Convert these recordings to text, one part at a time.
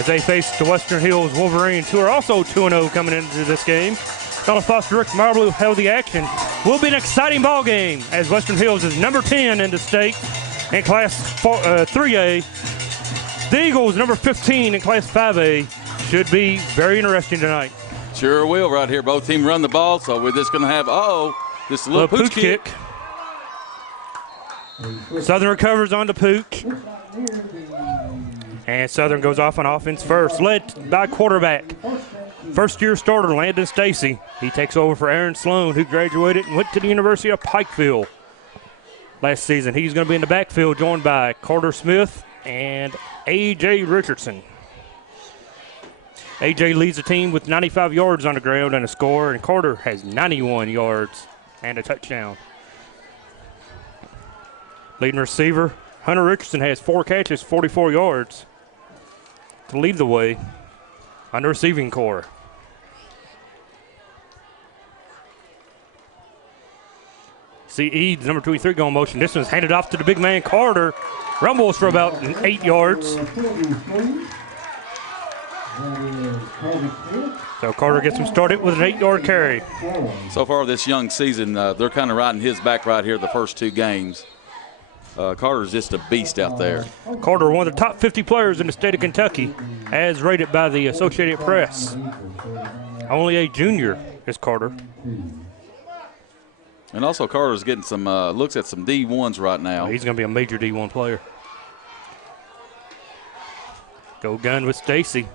as they face the Western Hills Wolverines, who are also 2-0 coming into this game. Colin Foster, Rick Marbley held the action. Will be an exciting ball game as Western Hills is number 10 in the state in Class 3A. The Eagles, number 15 in Class 5A, should be very interesting tonight. Sure will right here. Both teams run the ball, so we're just going to have, this little pooch kick. Southern recovers on the pooch. And Southern goes off on offense first, led by quarterback. First-year starter Landon Stacy. He takes over for Aaron Sloan, who graduated and went to the University of Pikeville last season. He's going to be in the backfield, joined by Carter Smith and A.J. Richardson. A.J. leads the team with 95 yards on the ground and a score, and Carter has 91 yards and a touchdown. Leading receiver, Hunter Richardson, has 4 catches, 44 yards to lead the way on the receiving core. See Eads, number 23, going motion. This one's handed off to the big man, Carter. Rumbles for about 8 yards. So Carter gets him started with an 8-yard carry. So far this young season, they're kind of riding his back right here the first 2 games. Carter's just a beast out there. Carter, one of the top 50 players in the state of Kentucky, as rated by the Associated Press. Only a junior is Carter. And also Carter's getting some looks at some D1s right now. He's going to be a major D1 player. Go gun with Stacy.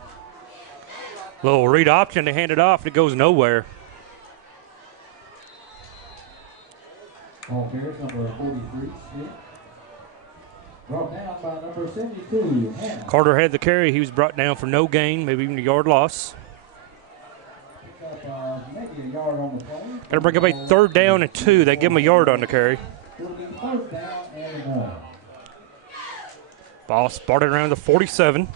Little read option to hand it off. It goes nowhere. Carter had the carry. He was brought down for no gain, maybe even a yard loss. Got to bring up a 3rd down and 2. They give him a yard on the carry. Ball spotted around the 47.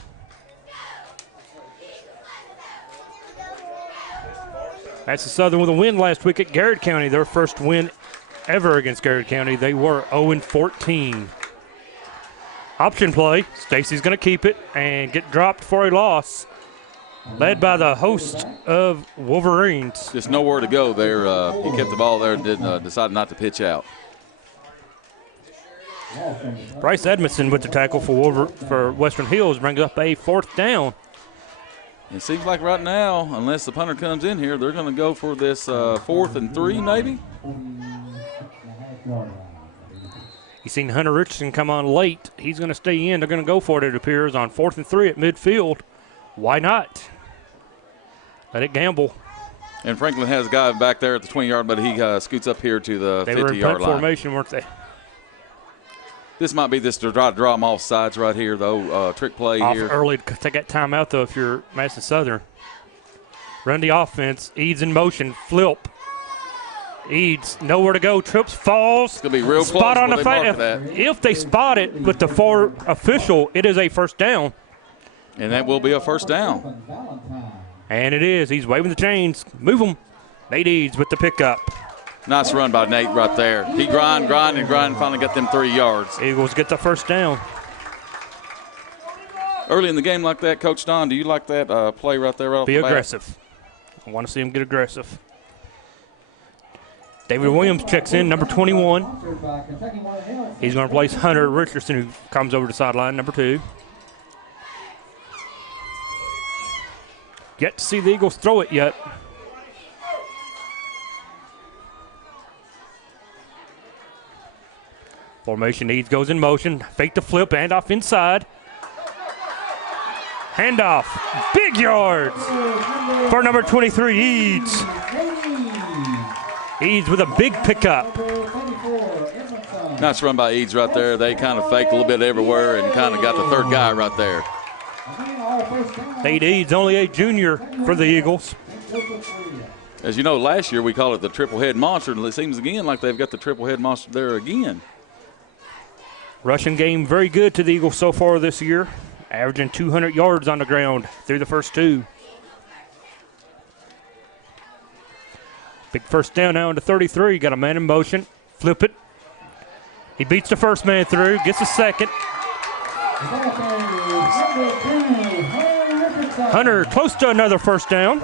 That's the Southern with a win last week at Garrett County. Their first win ever against Garrett County. They were 0-14. Option play. Stacy's going to keep it and get dropped for a loss. Led by the host of Wolverines. Just nowhere to go there. He kept the ball there and decided not to pitch out. Bryce Edmondson with the tackle for Western Hills brings up a 4th down. It seems like right now, unless the punter comes in here, they're going to go for this 4th and 3 maybe. You've seen Hunter Richardson come on late. He's going to stay in. They're going to go for it, it appears, on 4th and 3 at midfield. Why not? Let it gamble. And Franklin has a guy back there at the 20-yard, but he scoots up here to the 50-yard line. They were in punt formation, weren't they? This might be this to draw them off sides right here, though. Trick play off here. Early to take that timeout, though, if you're Madison Southern. Run the offense. Eads in motion. Flip. Eads, nowhere to go. Trips, falls. It's going to be real spot close on the fight. If they spot it with the 4 official, it is a 1st down. And that will be a 1st down. And it is. He's waving the chains. Move him. Nate Eads with the pickup. Nice run by Nate right there. He grind, finally got them 3 yards. Eagles get the 1st down. Early in the game like that, Coach Don, do you like that play right there? Right Be off the aggressive. bat? I want to see him get aggressive. David Williams checks in, number 21. He's going to place Hunter Richardson, who comes over to sideline, number 2. Yet to see the Eagles throw it yet. Formation needs goes in motion. Fake the flip, and off inside. Handoff. Big yards for number 23, Eads. Eads with a big pickup. Nice run by Eads right there. They kind of faked a little bit everywhere and kind of got the 3rd guy right there. Nate Eads, only a junior for the Eagles. As you know, last year we called it the triple head monster, and it seems again like they've got the triple head monster there again. Rushing game very good to the Eagles so far this year, averaging 200 yards on the ground through the first 2. Big 1st down now into 33. Got a man in motion. Flip it. He beats the first man through, gets a second. Hunter close to another first down.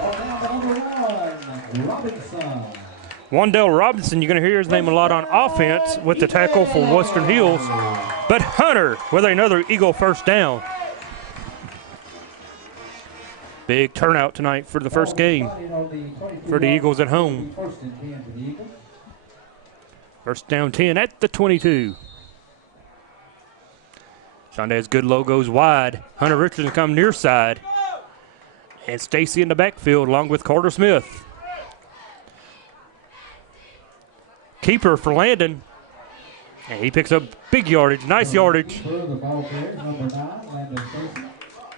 Wandale Robinson, you're going to hear his name a lot on offense with the tackle for Western Hills. But Hunter with another Eagle first down. Big turnout tonight for the first game for the Eagles at home. First down 10 at the 22. Shonda has good logos wide. Hunter Richardson come near side. And Stacy in the backfield along with Carter Smith. Keeper for Landon. And he picks up big yardage, nice yardage.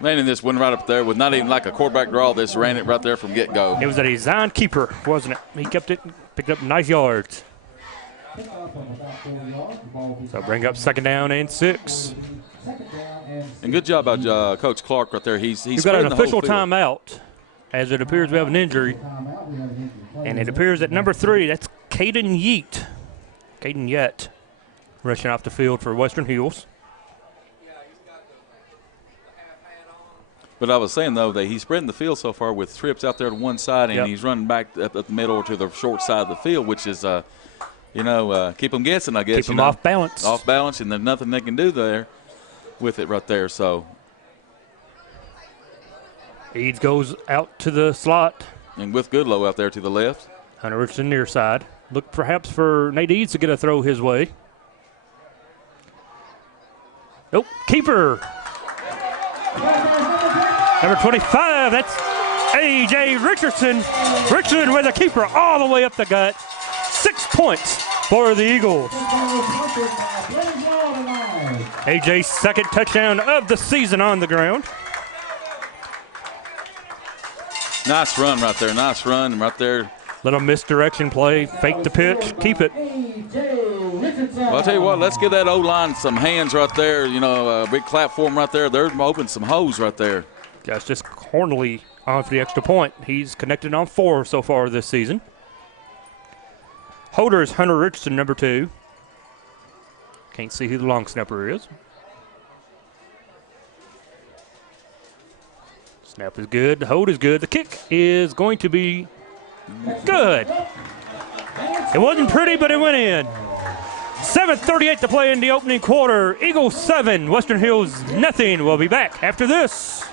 Landon this one right up there with not even like a quarterback draw. This ran it right there from get-go. It was a design keeper, wasn't it? He kept it, picked up nice yards. So bring up second down and 6. And good job by Coach Clark right there. He's got an official timeout as it appears we have an injury. And it appears at number 3, that's Caden Yett rushing off the field for Western Hills. But I was saying, though, that he's spreading the field so far with trips out there to one side, and he's running back up the middle or to the short side of the field, which is, keep them guessing, I guess. Keep them off balance. Off balance, and there's nothing they can do there with it right there. So Eads goes out to the slot. And with Goodlow out there to the left. Hunter Richardson near side. Look perhaps for Nate Eads to get a throw his way. Nope, keeper. Number 25, that's A.J. Richardson. Richardson with a keeper all the way up the gut. 6 points for the Eagles. A.J.'s second touchdown of the season on the ground. Nice run right there. Nice run right there. Little misdirection play. Fake the pitch. Keep it. Well, I'll tell you what. Let's give that O-line some hands right there. A big clap for him right there. They're opening some holes right there. Justice Cornley on for the extra point. He's connected on 4 so far this season. Holder is Hunter Richardson, number 2. Can't see who the long snapper is. Snap is good. The hold is good. The kick is going to be good. It wasn't pretty, but it went in. 7:38 to play in the opening quarter. Eagles 7, Western Hills nothing. We'll be back after this.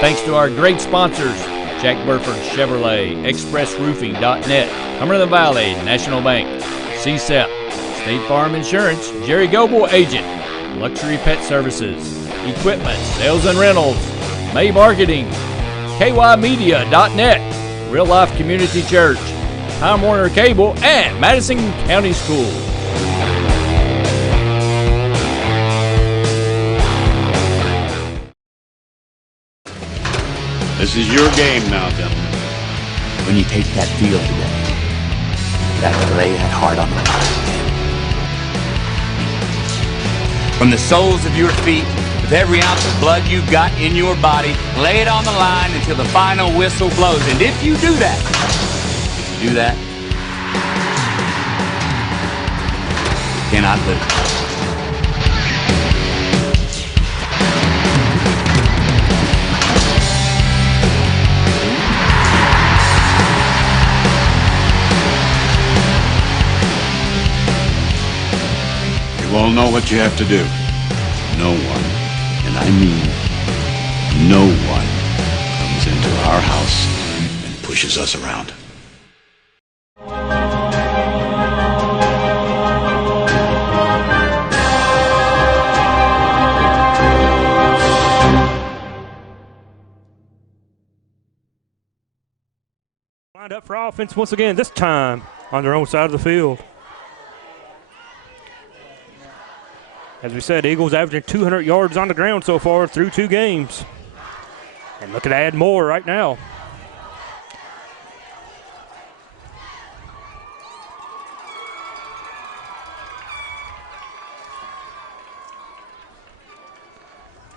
Thanks to our great sponsors, Jack Burford Chevrolet, ExpressRoofing.net, Cumberland Valley, National Bank, CSEP, State Farm Insurance, Jerry Goble Agent, Luxury Pet Services, Equipment, Sales and Rentals, May Marketing, KYMedia.net, Real Life Community Church, Time Warner Cable, and Madison County Schools. This is your game now, gentlemen. When you take that field today, you got to lay that heart on the line. From the soles of your feet, with every ounce of blood you've got in your body, lay it on the line until the final whistle blows. And if you do that, you cannot lose. You all know what you have to do. No one, and I mean no one, comes into our house and pushes us around. Lined up for offense once again, this time on their own side of the field. As we said, Eagles averaging 200 yards on the ground so far through 2 games. And looking to add more right now.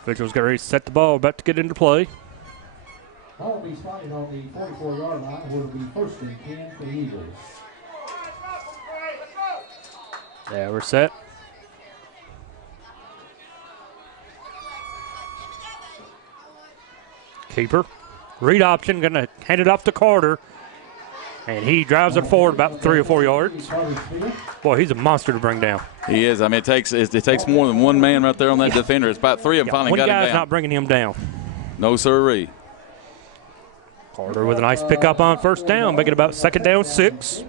Officials got ready to set the ball, about to get into play. Ball will be spotted on the 44-yard line, where it will be first and 10 for the Eagles. Yeah, we're set. Keeper. Read option, going to hand it off to Carter. And he drives it forward about 3 or 4 yards. Boy, he's a monster to bring down. He is. I mean, it takes more than one man right there on that defender. It's about 3 of them finally got him down. One guy's not bringing him down. No, sirree. Carter with a nice pickup on first down, making about 2nd down 6.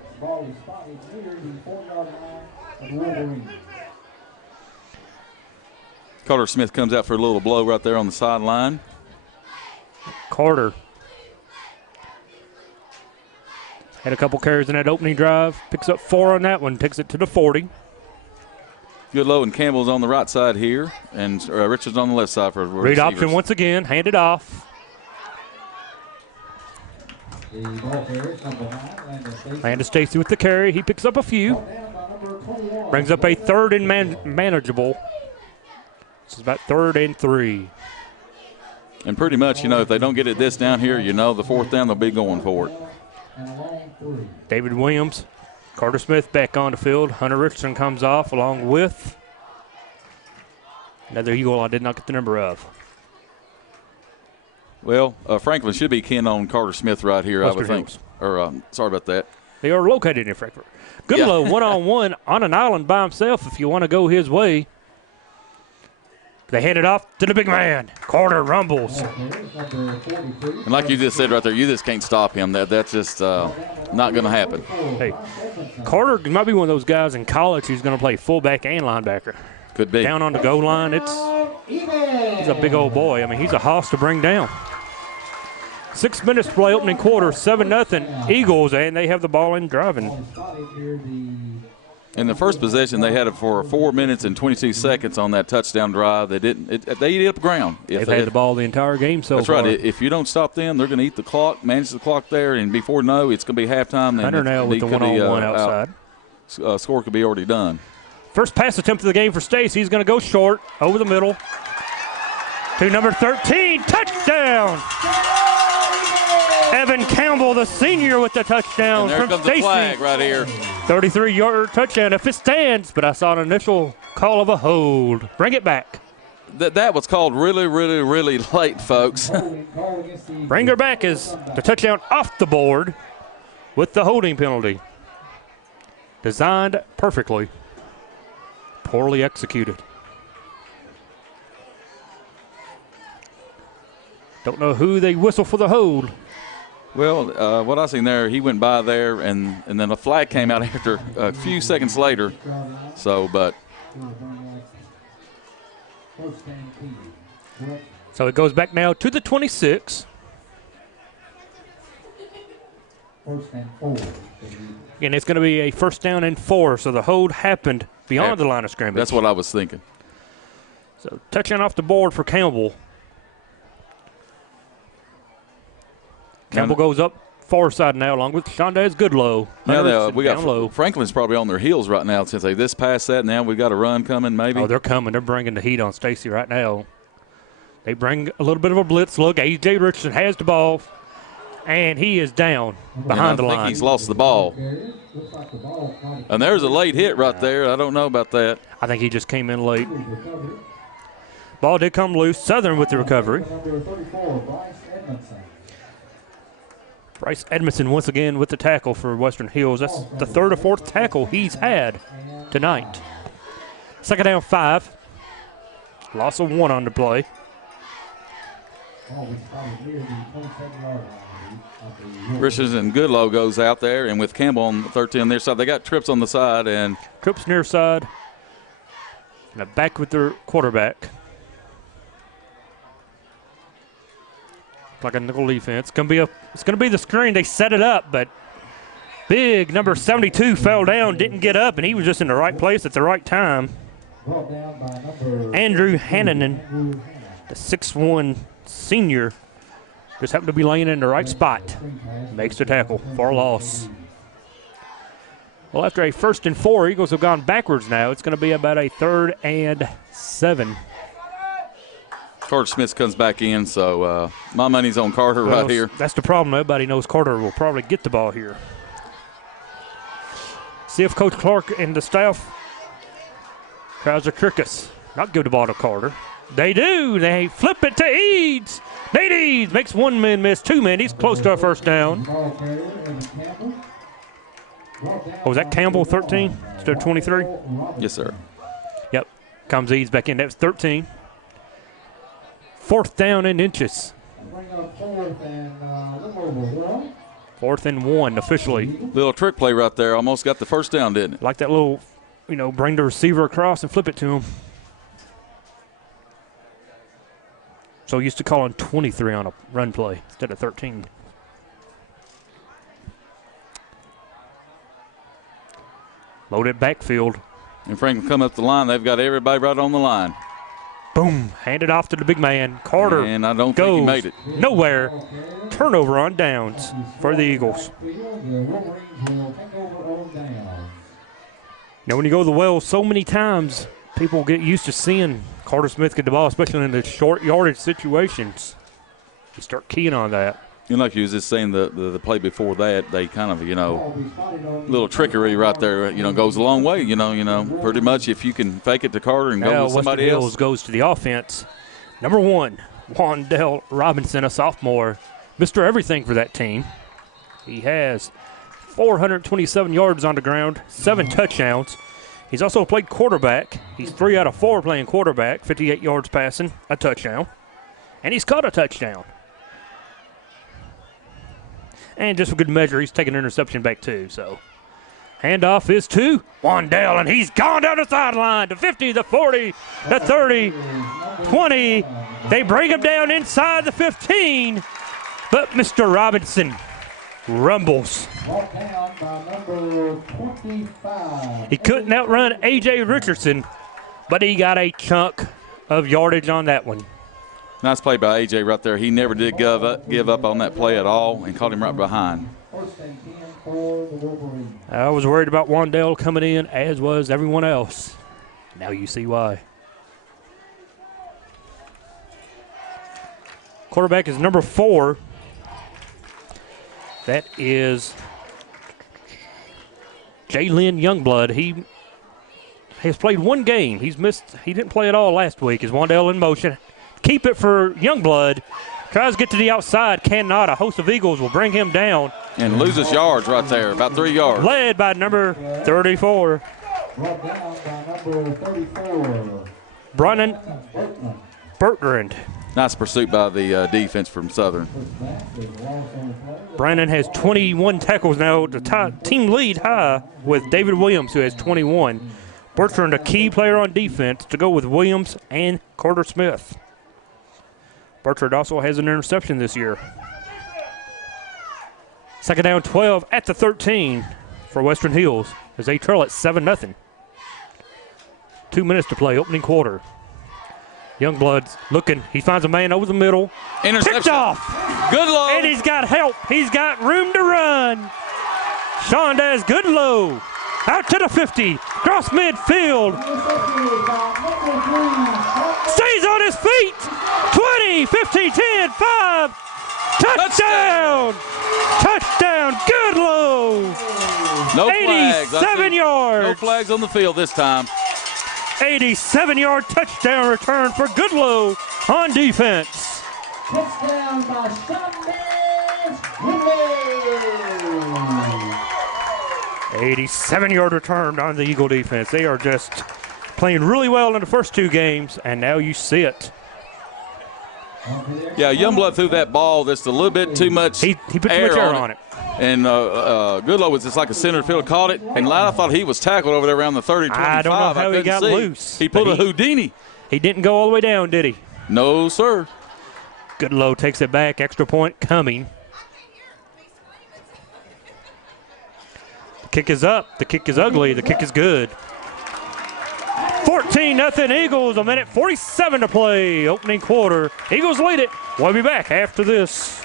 Carter Smith comes out for a little blow right there on the sideline. Carter had a couple carries in that opening drive. Picks up 4 on that one. Takes it to the 40. Goodlow and Campbell's on the right side here, and Richards on the left side for read receivers. option once again. Handed off. Landon Stacy with the carry. He picks up a few. Brings up a 3rd and manageable. This is about 3rd and 3. And pretty much, if they don't get it this down here, the 4th down, they'll be going for it. David Williams, Carter Smith back on the field. Hunter Richardson comes off along with another Eagle I did not get the number of. Well, Franklin should be keen on Carter Smith right here, I would think. Or sorry about that. They are located in Frankfort. Goodlow one-on-one on an island by himself if you want to go his way. They hand it off to the big man. Carter rumbles. And like you just said right there, you just can't stop him. That's just not going to happen. Hey, Carter might be one of those guys in college who's going to play fullback and linebacker. Could be. Down on the goal line, he's a big old boy. I mean, he's a hoss to bring down. 6 minutes to play opening quarter, 7-0 Eagles, and they have the ball in driving. In the first possession, they had it for 4 minutes and 22 seconds on that touchdown drive. They didn't. They eat up the ground. They've had the ball the entire game so far. That's right. If you don't stop them, they're going to eat the clock, manage the clock there, and before it's going to be halftime. Hunter now with the one-on-one outside. Score could be already done. First pass attempt of the game for Stace. He's going to go short, over the middle. To number 13, touchdown! Evan Campbell, the senior, with the touchdown and there from comes the flag right here. 33-yard touchdown if it stands, but I saw an initial call of a hold. Bring it back. That was called really, really, really late, folks. Bring her back is the touchdown off the board with the holding penalty. Designed perfectly. Poorly executed. Don't know who they whistle for the hold. Well, what I seen there, he went by there, and then a flag came out after a few seconds later. So it goes back now to the 26. And it's going to be a 1st down and 4, so the hold happened beyond the line of scrimmage. That's what I was thinking. So touchdown off the board for Campbell. Campbell goes up far side now, along with Shondez Goodlow. Now we got Franklin's probably on their heels right now since they just passed that. Now we've got a run coming, maybe. Oh, they're coming. They're bringing the heat on Stacy right now. They bring a little bit of a blitz look. A.J. Richardson has the ball, and he is down behind the line. I think he's lost the ball. And there's a late hit right there. I don't know about that. I think he just came in late. Ball did come loose. Southern with the recovery. Bryce Edmondson once again with the tackle for Western Hills. That's the 3rd or 4th tackle he's had tonight. 2nd down 5. Loss of 1 on the play. Richards and Goodlow goes out there, and with Campbell on the 13 on their side, they got Trips on the side. And Trips near side. And back with their quarterback. Like a nickel defense. It's gonna be the screen. They set it up, but big number 72 fell down, didn't get up, and he was just in the right place at the right time. Andrew Hannanen, the 6'1 senior, just happened to be laying in the right spot. Makes the tackle for a loss. Well, after a 1st and 4, Eagles have gone backwards now. It's going to be about a 3rd and 7. Carter Smith comes back in, so my money's on Carter right here. That's the problem. Everybody knows Carter will probably get the ball here. See if Coach Clark and the staff tries to trick us. Not give the ball to Carter. They do. They flip it to Eads. Nate Eads makes one man miss, two men. He's close to a first down. Oh, was that Campbell 13 instead of 23? Yes, sir. Yep. Comes Eads back in. That was 13. Fourth down and inches. Fourth and 1 officially. Little trick play right there. Almost got the first down, didn't it? Like that little, bring the receiver across and flip it to him. So used to calling 23 on a run play instead of 13. Loaded backfield. And Franklin come up the line. They've got everybody right on the line. Boom. Handed off to the big man. Carter And I don't goes think he made it. nowhere. Turnover on downs for the Eagles. Now, when you go to the well so many times, people get used to seeing Carter Smith get the ball, especially in the short yardage situations. You start keying on that. And like you was just saying, the play before that, they kind of, little trickery right there, goes a long way. Pretty much if you can fake it to Carter and go with somebody Western else. Hills goes to the offense. Number 1, Wandell Robinson, a sophomore, Mr. Everything for that team. He has 427 yards on the ground, 7 touchdowns. He's also played quarterback. He's 3 out of 4 playing quarterback, 58 yards passing, a touchdown. And he's caught a touchdown. And just for good measure, he's taken an interception back too. So handoff is to Wandell, and he's gone down the sideline to 50, the 40, the 30, 20. They bring him down inside the 15, but Mr. Robinson rumbles. He couldn't outrun A.J. Richardson, but he got a chunk of yardage on that one. Nice play by A.J. right there. He never did give up on that play at all and caught him right behind. I was worried about Wandell coming in, as was everyone else. Now you see why. Quarterback is number 4. That is Jalen Youngblood. He has played one game. He didn't play at all last week. Is Wandell in motion? Keep it for Youngblood. Tries to get to the outside. Cannot. A host of Eagles will bring him down. And loses yards right there, about 3 yards. Led by number 34. Brought down by number 34. Brennan Bertrand. Nice pursuit by the defense from Southern. Brandon has 21 tackles now to team lead high with David Williams, who has 21. Bertrand, a key player on defense, to go with Williams and Carter Smith. Bertrand also has an interception this year. Second down 12 at the 13 for Western Hills as they trail at 7-0. 2 minutes to play, opening quarter. Youngblood's looking. He finds a man over the middle. Interception. Picked off. Goodlow. And he's got help. He's got room to run. Shondas Goodlow out to the 50. Cross midfield. Stays on his feet. 20, 15, 10, 5. Touchdown. Touchdown. Goodlow. No flags. 87 yards. No flags on the field this time. 87-yard touchdown return for Goodlow on defense. Touchdown by Shondas Goodlow. 87-yard return on the Eagle defense. They are just playing really well in the first 2 games, and now you see it. Yeah, Youngblood threw that ball just a little bit too much He put too much air on it. And Goodlow was just like a center field, caught it. And I thought he was tackled over there around the 30, 25. I don't know how he got see. loose. He pulled a Houdini. He didn't go all the way down, did he? No, sir. Goodlow takes it back. Extra point coming. The kick is up. The kick is ugly. The kick is good. 14-0 Eagles. A minute 47 to play. Opening quarter. Eagles lead it. We'll be back after this.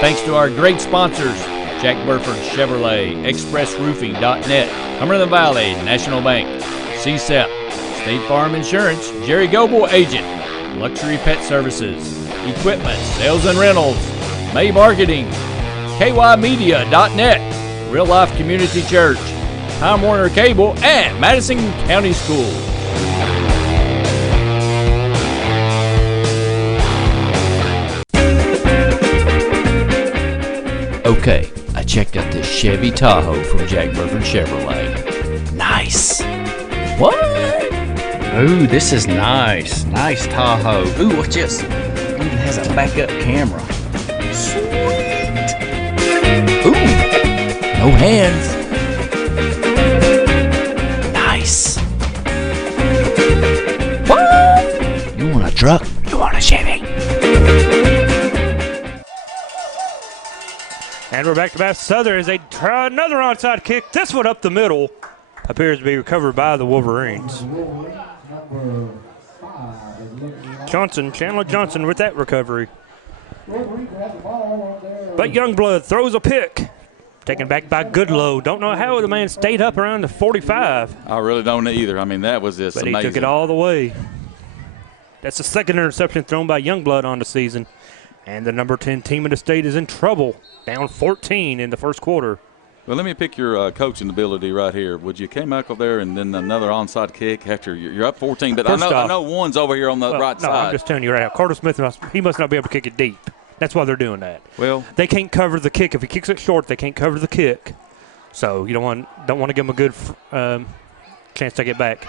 Thanks to our great sponsors, Jack Burford Chevrolet, ExpressRoofing.net, Cumberland Valley National Bank, CSEP, State Farm Insurance, Jerry Goble Agent, Luxury Pet Services, Equipment, Sales and Rentals, May Marketing, KYMedia.net, Real Life Community Church, Time Warner Cable, and Madison County Schools. Okay, I checked out this Chevy Tahoe from Jack Burford Chevrolet. Nice. What? Ooh, this is nice. Nice Tahoe. Ooh, watch this. It even has a backup camera. Sweet. Ooh, no hands. Nice. What? You want a truck? You want a Chevy? And we're back to Madison Southern as they try another onside kick. This one up the middle appears to be recovered by the Wolverines. Chandler Johnson with that recovery. But Youngblood throws a pick. Taken back by Goodlow. Don't know how the man stayed up around the 45. I really don't either. I mean, that was just amazing. But he took it all the way. That's the second interception thrown by Youngblood on the season. And the number 10 team in the state is in trouble. Down 14 in the first quarter. Well, let me pick your coaching ability right here. Would you came out there and then another onside kick after you're up 14? But I know one's over here on the right side. I'm just telling you right now. Carter Smith, he must not be able to kick it deep. That's why they're doing that. Well, they can't cover the kick. If he kicks it short, they can't cover the kick. So you don't want to give him a good chance to get back.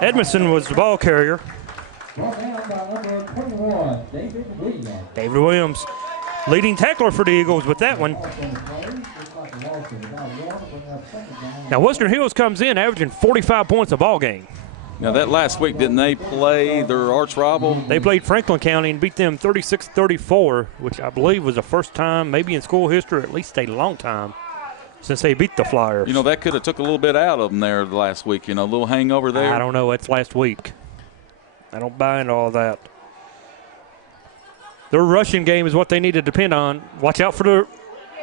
Edmondson was the ball carrier. David Williams, leading tackler for the Eagles with that one. Now Western Hills comes in averaging 45 points a ball game. Now that last week, didn't they play their arch rival? They played Franklin County and beat them 36-34, which I believe was the first time, maybe in school history, at least a long time, since they beat the Flyers. You know, that could have took a little bit out of them there last week, a little hangover there. I don't know. It's last week. I don't buy into all that. Their rushing game is what they need to depend on. Watch out for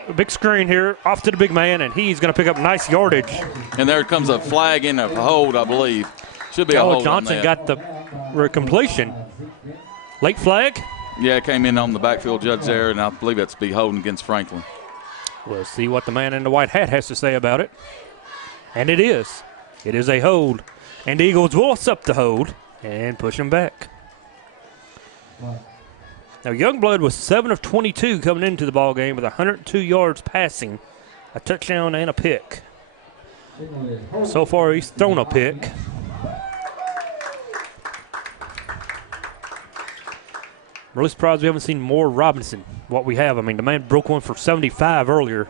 the big screen here, off to the big man, and he's going to pick up nice yardage. And there comes a flag in a hold, I believe. Should be a hold Johnson on got the completion. Late flag? Yeah, it came in on the backfield judge there, and I believe that's to be holding against Franklin. We'll see what the man in the white hat has to say about it. And it is. It is a hold. And the Eagles will accept the hold and push him back. Now, Youngblood was 7 of 22 coming into the ball game with 102 yards passing, a touchdown and a pick. So far, he's thrown a pick. Really surprised we haven't seen more Robinson. What we have, I mean, the man broke one for 75 earlier.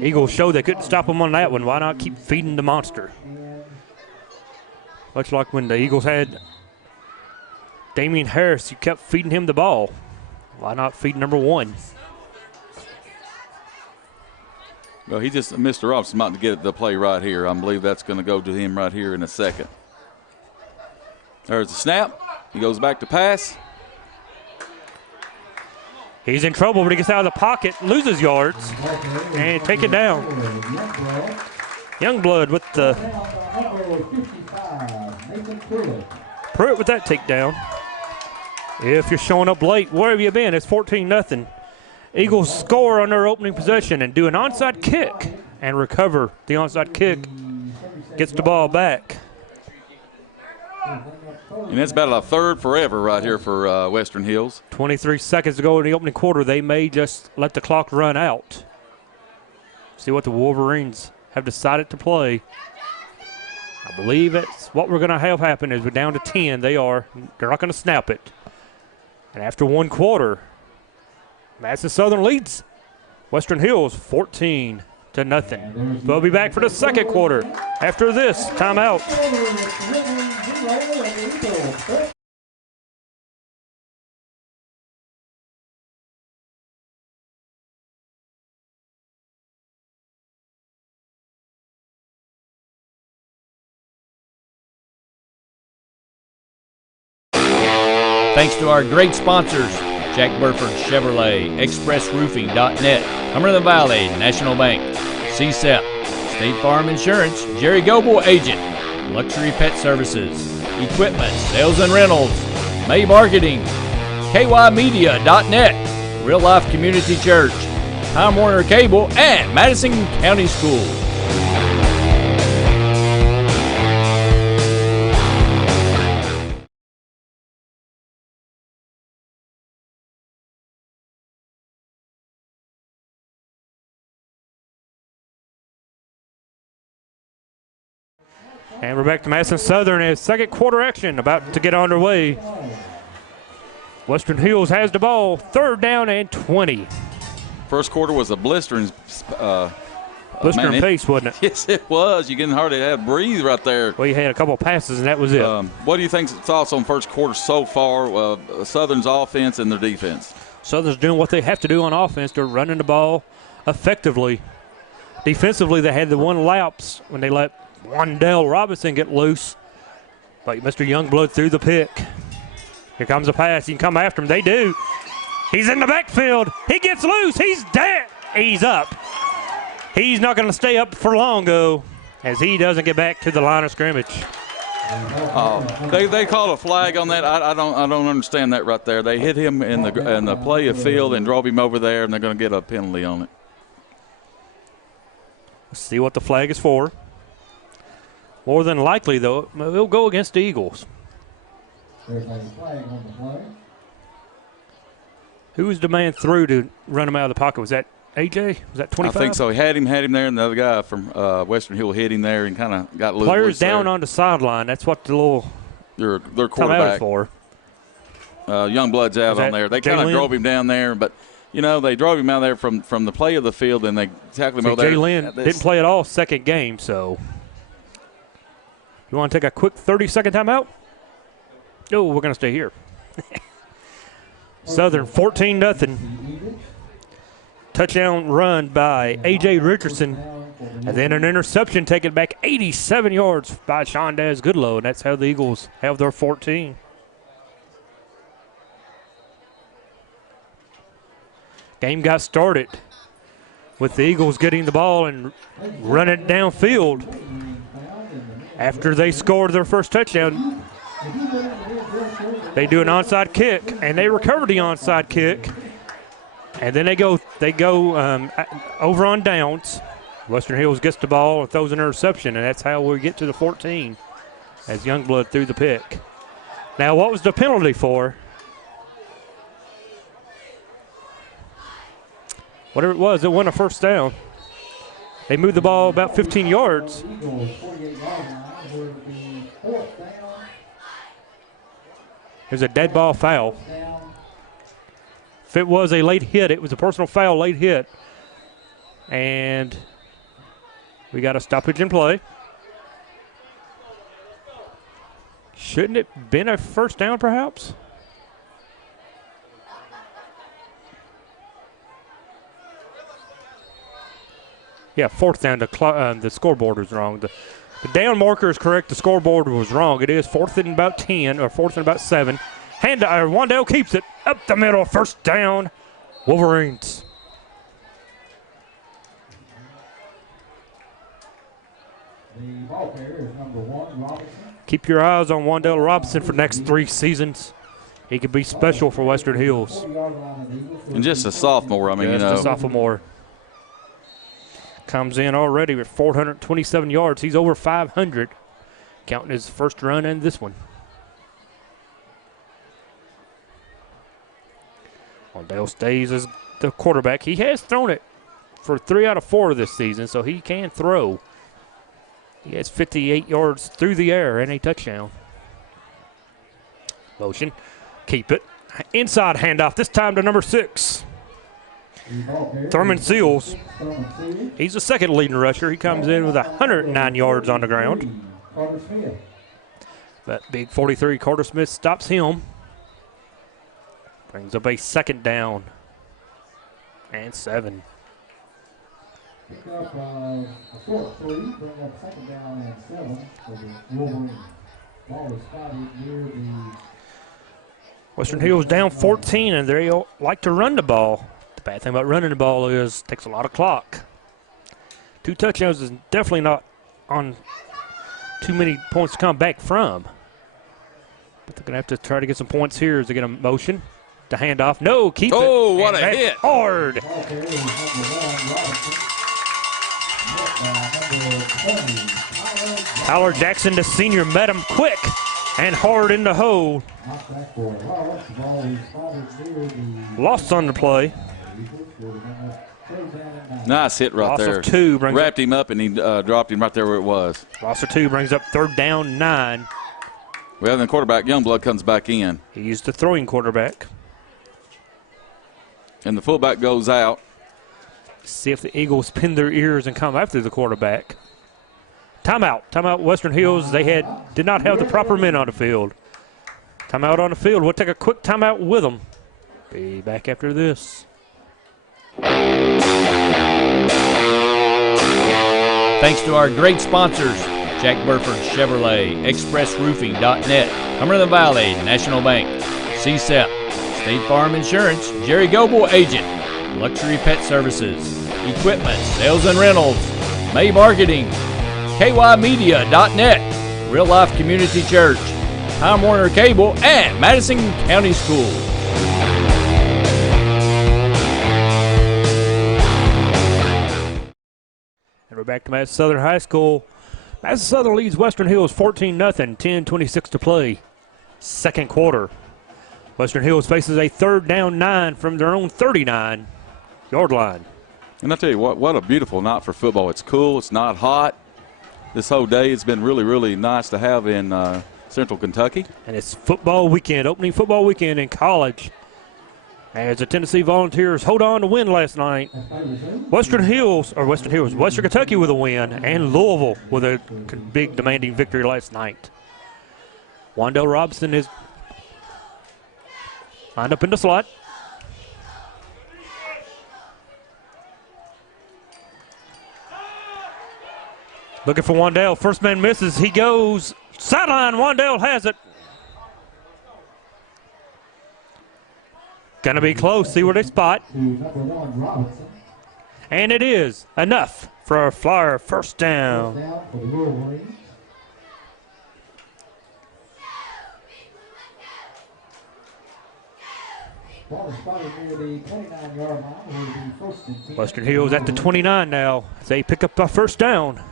Eagles showed they couldn't stop him on that one. Why not keep feeding the monster? Much like when the Eagles had Damian Harris, you kept feeding him the ball. Why not feed number 1? Well, Mr. Robinson might get the play right here. I believe that's going to go to him right here in a second. There's the snap. He goes back to pass. He's in trouble, but he gets out of the pocket, loses yards, and take it down. Youngblood with the Pruitt with that takedown. If you're showing up late, where have you been? It's 14-0. Eagles score on their opening possession and do an onside kick and recover the onside kick. Gets the ball back. And it's about a third forever right here for Western Hills. 23 seconds to go in the opening quarter. They may just let the clock run out. See what the Wolverines have decided to play. I believe it's what we're going to have happen is we're down to 10. They're not going to snap it. And after one quarter, Madison Southern leads Western Hills 14-0. We'll be back for the second quarter after this timeout. Thanks to our great sponsors, Jack Burford Chevrolet, ExpressRoofing.net, Cumberland Valley National Bank, CSEP, State Farm Insurance, Jerry Goble Agent, Luxury Pet Services, Equipment, Sales and Rentals, May Marketing, KYMedia.net, Real Life Community Church, Time Warner Cable and Madison County Schools. And we're back to Madison Southern as second quarter action about to get underway. Western Hills has the ball, 3rd down and 20. First quarter was a blistering Blistering pace, wasn't it? Yes, it was. You can hardly have breathe right there. Well, you had a couple of passes, and that was it. What do you think's thoughts on first quarter so far? Southern's offense and their defense. Southern's doing what they have to do on offense. They're running the ball effectively. Defensively, they had the one lapse when they let Wandell Robinson get loose. But Mr. Youngblood threw the pick. Here comes a pass. You can come after him. They do. He's in the backfield. He gets loose. He's dead. He's up. He's not going to stay up for long, though, as he doesn't get back to the line of scrimmage. They called a flag on that. I don't understand that right there. They hit him in the play of field and drove him over there, and they're going to get a penalty on it. Let's see what the flag is for. More than likely, though, it'll go against the Eagles. There's a flag on the play. Who was the man through to run him out of the pocket? Was that AJ? Was that 25? I think so. He had him there, and the other guy from Western Hill hit him there and kind of got loose. Players down there. on the sideline. That's what the little their timeout quarterback is for. Youngblood's out on there. They kind of drove him down there, but they drove him out there from the play of the field, and they tackled him over there. Jay Lynn didn't play at all second game, so you want to take a quick 30-second timeout? No, we're going to stay here. Southern 14-0. Touchdown run by A.J. Richardson. And then an interception taken back 87 yards by Shondaz Goodlow. And that's how the Eagles have their 14. Game got started with the Eagles getting the ball and running it downfield. After they scored their first touchdown, they do an onside kick, and they recover the onside kick. And then they go over on downs. Western Hills gets the ball and throws an interception, and that's how we get to the 14 as Youngblood threw the pick. Now, what was the penalty for? Whatever it was, it wasn't a first down. They moved the ball about 15 yards. It was a dead ball foul. If it was a late hit, it was a personal foul, late hit. And we got a stoppage in play. Shouldn't it been a first down, perhaps? Yeah, fourth down. The scoreboard was wrong. The down marker is correct. The scoreboard was wrong. It is 4th and about 10 or 4th and about 7. Wandell keeps it up the middle. First down, Wolverines. The ball carrier is number 1, Robinson. Keep your eyes on Wandell Robinson for next 3 seasons. He could be special for Western Hills. And just a sophomore, Just a sophomore. Comes in already with 427 yards. He's over 500, counting his first run and this one. Wandell stays as the quarterback. He has thrown it for 3 out of 4 this season, so he can throw. He has 58 yards through the air and a touchdown. Motion. Keep it. Inside handoff, this time to number 6. Thurman Seals. He's the second leading rusher. He comes in with 109 yards on the ground. That big 43, Carter Smith, stops him. Brings up a second down and 7. Pick up a short 3, bring up second down and 7 for the Wolverines. Ball is spotted near the Western Hills down 14, and they like to run the ball. The bad thing about running the ball is it takes a lot of clock. 2 touchdowns is definitely not on too many points to come back from. But they're going to have to try to get some points here as they get a motion. The handoff. No, keep it. Oh, what And a that's hit. hard. Ball carrier is number 1, Robinson. Hit by number 20, Tyler Jackson, the senior, met him quick and hard in the hole. knocked back for a loss. The ball is spotted near the Lost on the play. third down and 9. Nice hit right Loss there. of 2 brings Wrapped him up, and he dropped him right there where it was. Loss of 2 brings up 3rd down 9. Well, then quarterback Youngblood comes back in, He used the throwing quarterback. and the fullback goes out. See if the Eagles pin their ears and come after the quarterback. Timeout. Timeout, Western Hills. They did not have the proper men on the field. Timeout on the field. We'll take a quick timeout with them. Be back after this. Thanks to our great sponsors, Jack Burford Chevrolet, ExpressRoofing.net, Cumberland Valley National Bank, CSEP, State Farm Insurance, Jerry Goble Agent, Luxury Pet Services, Equipment, Sales and Rentals, May Marketing, KYMedia.net, Real Life Community Church, Time Warner Cable, and Madison County Schools. And we're back to Madison Southern High School. Madison Southern leads Western Hills 14-0, 10:26 to play. Second quarter. Western Hills faces a 3rd down 9 from their own 39-yard line. And I tell you what a beautiful night for football. It's cool. It's not hot. This whole day has been really, really nice to have in Central Kentucky. And it's football weekend, opening football weekend in college. As the Tennessee Volunteers hold on to win last night. Western Kentucky with a win, and Louisville with a big demanding victory last night. Wandell Robinson is lined up in the slot. Looking for Wandell. First man misses. He goes sideline. Wandell has it. Gonna be close. See where they spot. To number 1, Robinson. And it is enough for a Flyer first down. First down for the Wolverines. Ball is spotted near the 29-yard line. Will be first and 10. Western Hills at the 29 now. They pick up a first down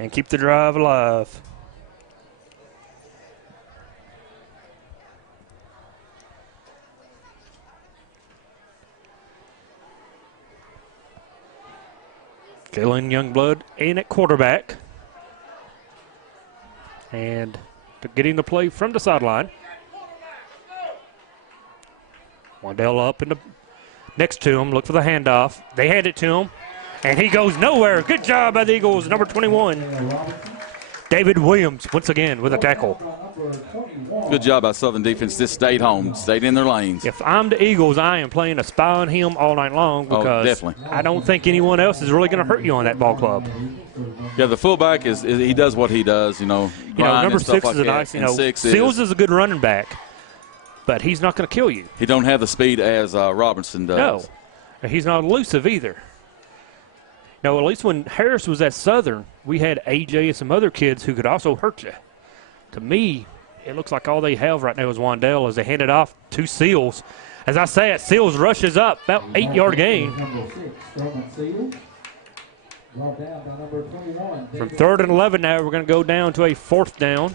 and keep the drive alive. Kalen Youngblood in at quarterback. And getting the play from the sideline. Wandell up in the next to him. Look for the handoff. They hand it to him. And he goes nowhere. Good job by the Eagles, number 21. David Williams, once again, with a tackle. Good job by Southern defense. This stayed home, stayed in their lanes. If I'm the Eagles, I am playing a spy on him all night long because definitely. I don't think anyone else is really going to hurt you on that ball club. Yeah, the fullback he does what he does, grind Number and stuff 6 like is a that. nice, And 6 Seals is a good running back, but he's not going to kill you. He don't have the speed as Robinson does. No, and he's not elusive either. No, at least when Harris was at Southern, we had AJ and some other kids who could also hurt you. To me, it looks like all they have right now is Wandell as they hand it off to Seals. As I say it, Seals rushes up, about 8-yard gain. Number 6, Roman Seals. Brought down by number 21. From 3rd and 11 now, we're going to go down to a 4th down.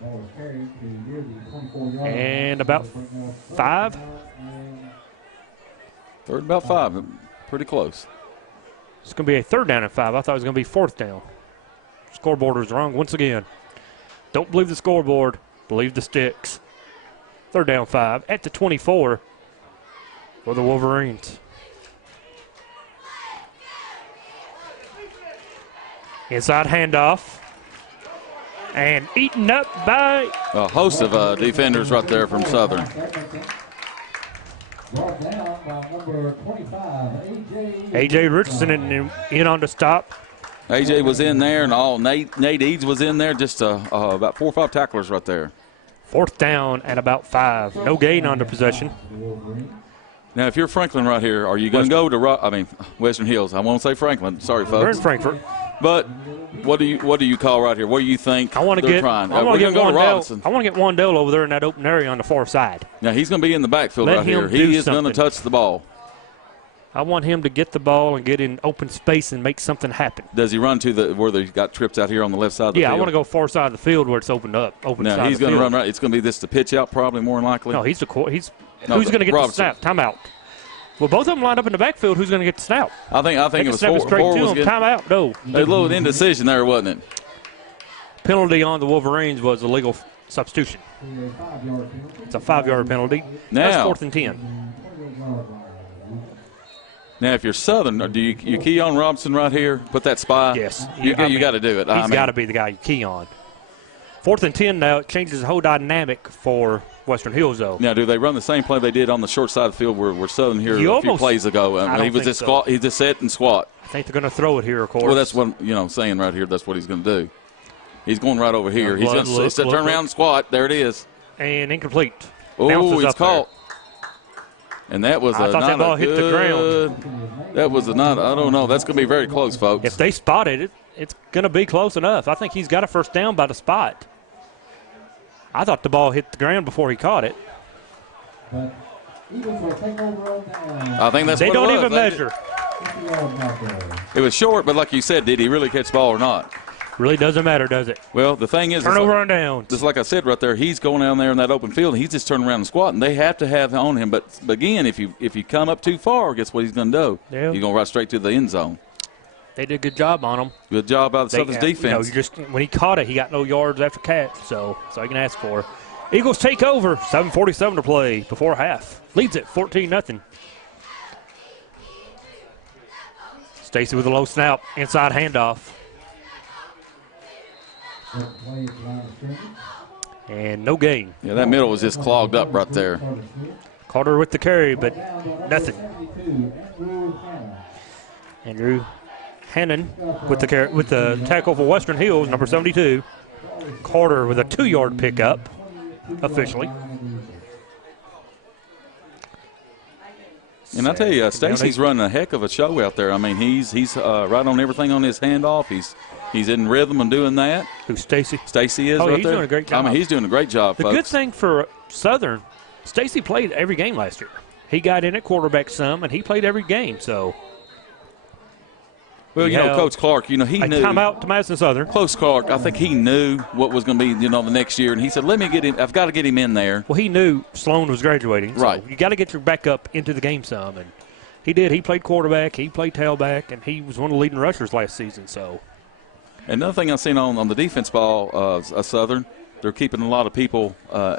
Ball is carried to near the 24-yard line. And about 5. 3rd and about 5, pretty close. It's going to be a 3rd down and 5. I thought it was going to be 4th down. Scoreboard is wrong once again. Don't believe the scoreboard. Believe the sticks. 3rd down 5 at the 24 for the Wolverines. Inside handoff. And eaten up by A host of defenders right there from Southern. Brought down by number 25, A.J. Richardson in on the stop. AJ was in there, and Nate Eads was in there. Just about 4 or 5 tacklers right there. 4th down at about 5. No gain on the possession. Now, if you're Franklin right here, are you going to go to Western Hills? I won't say Franklin. Sorry, We're in folks. Frankfort. But what do you call right here? What do you think? I want to they're get. trying? I want to We're get gonna go to Wandell. Robinson. I want to get Wandell over there in that open area on the far side. Now he's going to be in the backfield Let right here. him do He is going to something. touch the ball. I want him to get the ball and get in open space and make something happen. Does he run to where they got trips out here on the left side of the field? Yeah, I want to go far side of the field where it's opened up. Open Now side he's of the going to field. run right. It's going to be the pitch out probably more than likely. No, he's the who's No, going to get Robinson. the snap? Timeout. Well, both of them lined up in the backfield. Who's going to get the snap? I think They it can was snap it four. straight Four to was him. getting, Timeout. No. a little indecision there, wasn't it? Penalty on the Wolverines was a legal substitution. It's a 5-yard penalty. That's Now. 4th and 10. Now, if you're Southern, do you key on Robinson right here? Put that spy. Yes. You got to do it. He's got to be the guy you key on. 4th and 10 now. It changes the whole dynamic for Western Hills, though. Now, do they run the same play they did on the short side of the field where Southern here You a few almost- plays ago? I He don't was think just so. squat. He just set and squat. I think they're going to throw it here, of course. Well, that's what I'm saying right here. That's what he's going to do. He's going right over here. He's going to turn around and squat. There it is. And incomplete. Oh, Bounces he's up caught. And that was I thought that ball hit the ground. That was I don't know. That's going to be very close, folks. If they spotted it, it's going to be close enough. I think he's got a first down by the spot. I thought the ball hit the ground before he caught it. But Eagles will take over on down. I think that's They what don't it was. even measure. 50 yards out there. It was short, but like you said, did he really catch the ball or not? Really doesn't matter, does it? Well, the thing is, Turnover on downs. just like I said right there, he's going down there in that open field, and he's just turning around and squatting. They have to have on him. But again, if you come up too far, guess what he's going to do? Yeah. He's going to right straight to the end zone. They did a good job on him. Good job by the Southern's defense. When he caught it, he got no yards after catch, so you can ask for. Eagles take over. 7:47 to play before half. Leads it 14-0. Stacy with a low snap, inside handoff. Play at the line of scrimmage. And no gain. Yeah, that middle was just clogged up right there. Carter with the carry, but nothing. 72, Andrew Hanna. Andrew Hannon with the tackle for Western Hills, number 72. Carter with a 2-yard pickup, officially. And I tell you, Stacy's running a heck of a show out there. I mean, he's right on everything on his handoff. He's in rhythm and doing that. Who's Stacy? Stacy is Oh, right he's there. doing a great job. I mean, he's doing a great job, The folks. good thing for Southern, Stacy played every game last year. He got in at quarterback some, and he played every game. So Well, Yeah. Coach Clark, he a knew. timeout to Madison Southern. Close Clark, I think he knew what was going to be, the next year, and he said, "Let me get him. I've got to get him in there." Well, he knew Sloan was graduating. So Right. you got to get your backup into the game some, and he did. He played quarterback, he played tailback, and he was one of the leading rushers last season. So Another thing I've seen on the defense ball of Southern, they're keeping a lot of people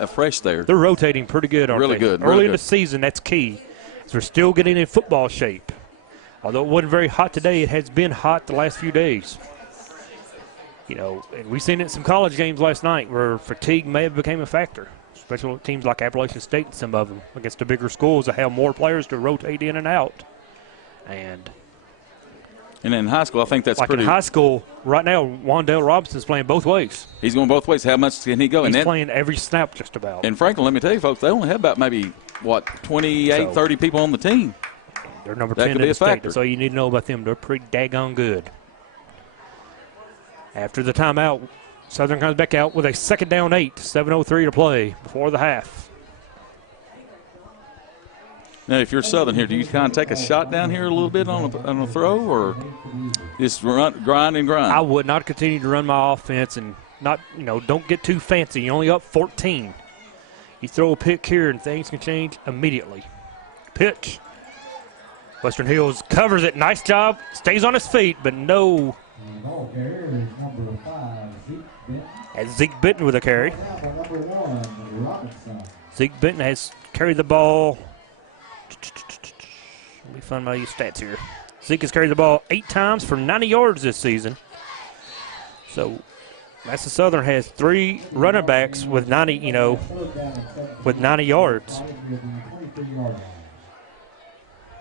fresh there. they're rotating pretty good, aren't Really they? good, Early really in the good. season, that's key. So they're still getting in football shape. Although it wasn't very hot today, it has been hot the last few days. And we've seen it in some college games last night where fatigue may have become a factor, especially with teams like Appalachian State and some of them against the bigger schools that have more players to rotate in and out. And in high school, I think that's like pretty. in high school, right now, Wandell Robinson's playing both ways. He's going both ways. How much can he go? He's And playing every snap just about. And Franklin, let me tell you, folks, they only have about maybe 28, 30 people on the team. They're number That 10 could in be the a state. factor. That's all you need to know about them. They're pretty daggone good. After the timeout, Southern comes back out with a 2nd down 8, 7:03 to play before the half. Now, if you're Southern here, do you kind of take a shot down here a little bit on a throw, or just grind and grind? I would not continue to run my offense and not, don't get too fancy. You're only up 14. You throw a pick here and things can change immediately. Pitch. Western Hills covers it. Nice job. Stays on his feet, but no. The ball carrier is number 5, Zeke Benton. As Zeke Benton with a carry. Now for number 1, Robinson. Zeke Benton has carried the ball. Let me find my stats here. Zeke has carried the ball 8 times for 90 yards this season. So Madison Southern has 3 running backs with 90, with 90 yards.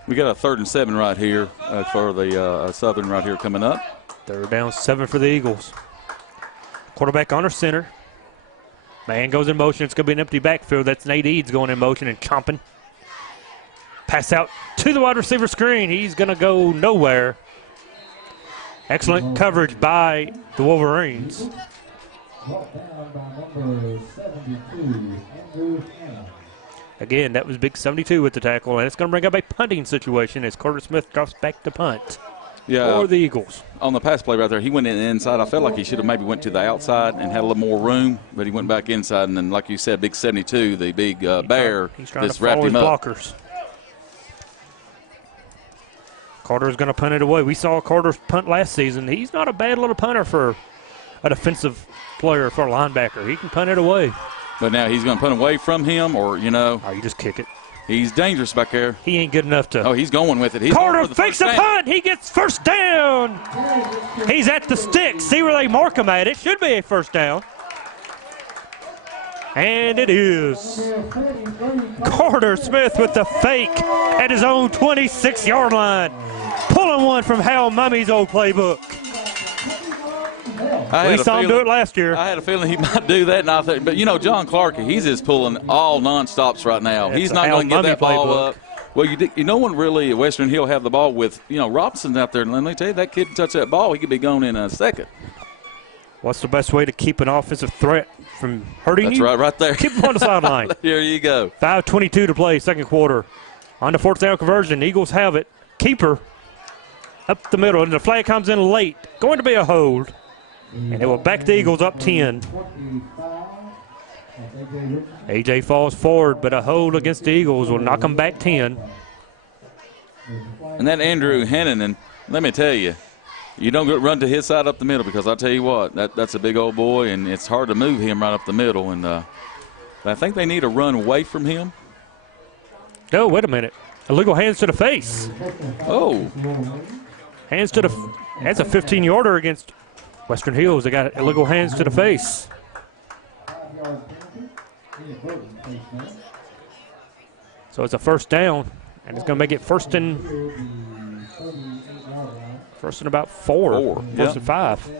We got a 3rd and 7 right here for the Southern right here coming up. 3rd down 7 for the Eagles. Quarterback under center. Man goes in motion. It's going to be an empty backfield. That's Nate Eads going in motion and chomping. Pass out to the wide receiver screen. He's going to go nowhere. Excellent coverage by the Wolverines. Brought down by number 72, Andrew Hanna. Again, that was big 72 with the tackle, and it's going to bring up a punting situation as Carter Smith drops back to punt for the Eagles. On the pass play right there, he went in the inside. I felt like he should have maybe went to the outside and had a little more room, but he went back inside, and then, like you said, big 72, the big bear, He's trying just to follow wrapped his him up. blockers. Carter's going to punt it away. We saw Carter punt last season. He's not a bad little punter for a defensive player, for a linebacker. He can punt it away. But now he's going to punt away from him, or, you just kick it. He's dangerous back there. He ain't good enough to. Oh, he's going with it. Carter fakes a punt. He gets first down. He's at the stick. See where they mark him at. It should be a first down. And it is. Carter Smith with the fake at his own 26-yard line. Pulling one from Hal Mummy's old playbook. We saw him do it last year. I had a feeling he might do that, but John Clark, he's just pulling all non-stops right now. He's not going to get that ball up. Well, no one really at Western Hill have the ball with Robinson's out there. And let me tell you, that kid can touch that ball, he could be gone in a second. What's the best way to keep an offensive threat from hurting you? That's right there. Keep him on the sideline. Here you go. 5:22 to play, second quarter. On the fourth down conversion, Eagles have it. Keeper up the middle, and the flag comes in late. Going to be a hold. And it will back the Eagles up 10. A.J. falls forward, but a hold against the Eagles will knock them back 10. And that Andrew Hannon, let me tell you, you don't run to his side up the middle, because I'll tell you what, that's a big old boy, and it's hard to move him right up the middle. And I think they need a run away from him. Oh, wait a minute. Illegal hands to the face. Oh. Hands to the – that's a 15-yarder against Western Hills. They got illegal hands to the face. So it's a first down, and it's going to make it first and about four. First and 5.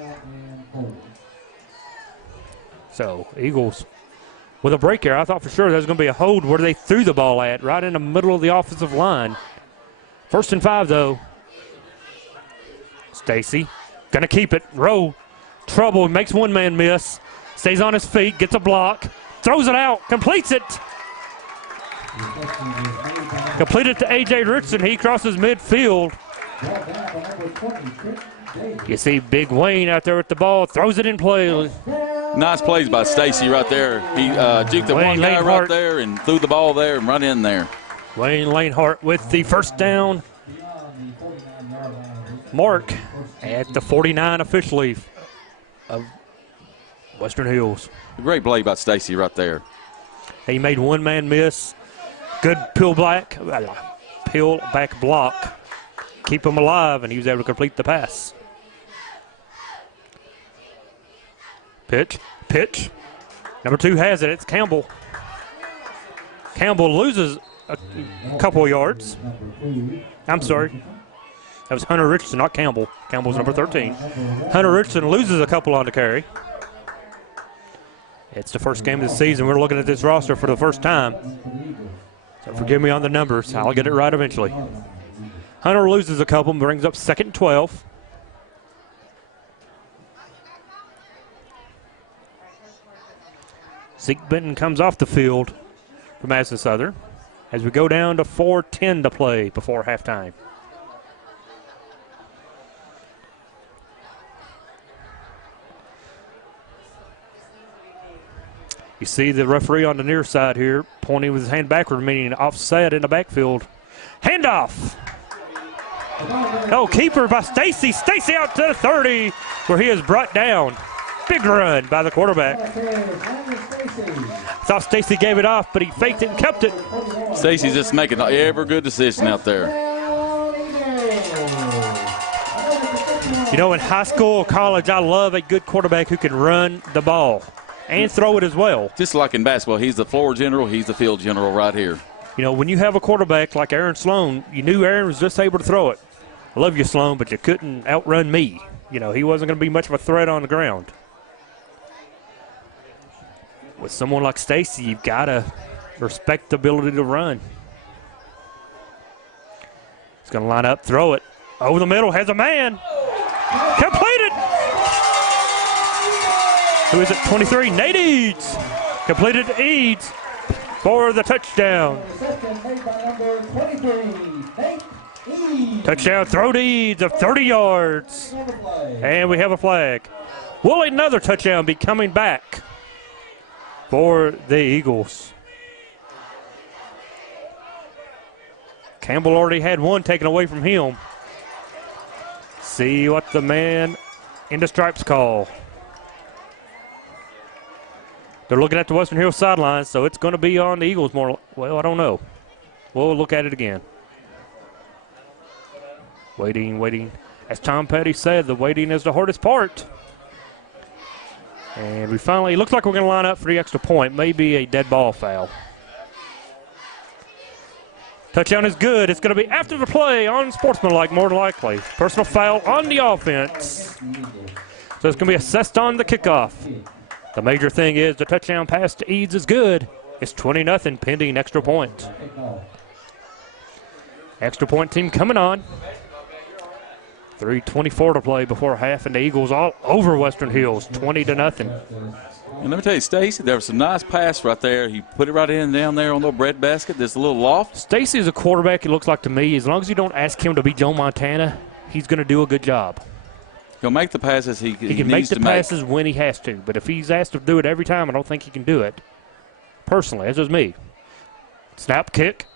So Eagles with a break here. I thought for sure there was going to be a hold where they threw the ball at, right in the middle of the offensive line. First and 5, though. Stacy going to keep it. Rowe, trouble, makes one man miss. Stays on his feet, gets a block, throws it out, completes it. Completed to A.J. Richardson. He crosses midfield. You see Big Wayne out there with the ball, throws it in play. Nice plays by Stacy right there. He juked the one guy right there and threw the ball there and run in there. Wayne Lanehart with the first down. Mark at the 49 officially of Western Hills. Great play by Stacy right there. He made one man miss. Good peel back block. Keep him alive, and he was able to complete the pass. Pitch. Number 2 has it. It's Campbell. Campbell loses a couple of yards. I'm sorry. That was Hunter Richardson, not Campbell. Campbell's number 13. Hunter Richardson loses a couple on the carry. It's the first game of the season. We're looking at this roster for the first time. So forgive me on the numbers. I'll get it right eventually. Hunter loses a couple, brings up 2nd and 12. Zeke Benton comes off the field for Madison Southern as we go down to 4:10 to play before halftime. You see the referee on the near side here pointing with his hand backward, meaning offset in the backfield. Handoff. Oh, keeper by Stacy. Stacy out to the 30 where he is brought down. Big run by the quarterback. Thought Stacy gave it off, but he faked it and kept it. Stacy's just making every good decision out there. You know, in high school or college, I love a good quarterback who can run the ball and throw it as well. Just like in basketball, he's the floor general, he's the field general right here. You know, when you have a quarterback like Aaron Sloan, you knew Aaron was just able to throw it. I love you, Sloan, but you couldn't outrun me. You know, he wasn't going to be much of a threat on the ground. With someone like Stacy, you've got to respect the ability to run. He's going to line up, throw it. Over the middle, has a man. Completed. Who is it? 23, Nate Eads. Completed Eads for the touchdown. Touchdown throw to Eads of 30 yards. And we have a flag. Will another touchdown be coming back for the Eagles? Campbell already had one taken away from him. See what the man in the stripes call. They're looking at the Western Hills sidelines, so it's going to be on the Eagles more. Well, I don't know. We'll look at it again. Waiting. As Tom Petty said, the waiting is the hardest part. And we finally, it looks like we're going to line up for the extra point. Maybe a dead ball foul. Touchdown is good. It's going to be after the play on sportsmanlike, more than likely. Personal foul on the offense. So it's going to be assessed on the kickoff. The major thing is the touchdown pass to Eads is good. It's 20-0 pending extra point. Extra point team coming on. 3:24 to play before half, and the Eagles all over Western Hills, 20-0. And let me tell you, Stacy, there was a nice pass right there. He put it right in down there on the bread basket. There's a little loft. Stacy is a quarterback, it looks like to me. As long as you don't ask him to be Joe Montana, he's going to do a good job. He'll make the passes he can make the passes when he has to. But if he's asked to do it every time, I don't think he can do it. Personally, as is me. Snap, kick.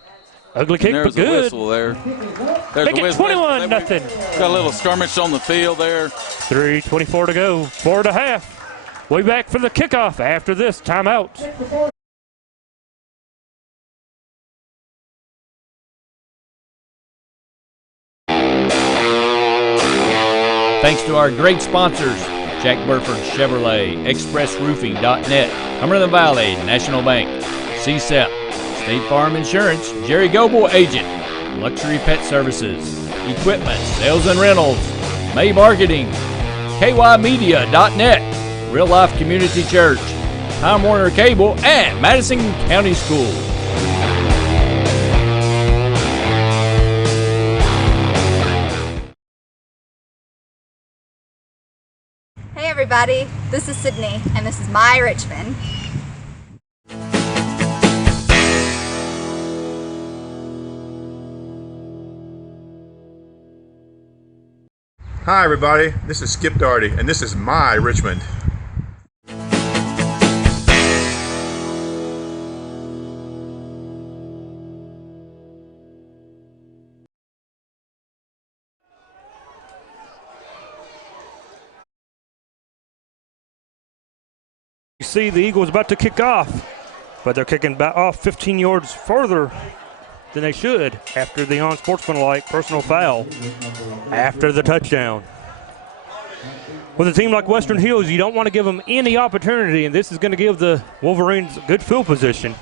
Ugly kick, but good. There's a whistle there. Make it 21-0. Got a little skirmish on the field there. 3:24 to go. 4.5. Way back for the kickoff after this timeout. Thanks to our great sponsors, Jack Burford Chevrolet, ExpressRoofing.net, Cumberland Valley National Bank, CSEP, State Farm Insurance, Jerry Goble Agent, Luxury Pet Services, Equipment, Sales and Rentals, May Marketing, KYmedia.net, Real Life Community Church, Time Warner Cable, and Madison County Schools. Hey everybody, this is Sydney, and this is My Richmond. Hi everybody, this is Skip Darty, and this is My Richmond. You see the Eagles about to kick off, but they're kicking back off 15 yards further than they should after the unsportsmanlike personal foul after the touchdown. With a team like Western Hills, you don't want to give them any opportunity, and this is going to give the Wolverines good field position.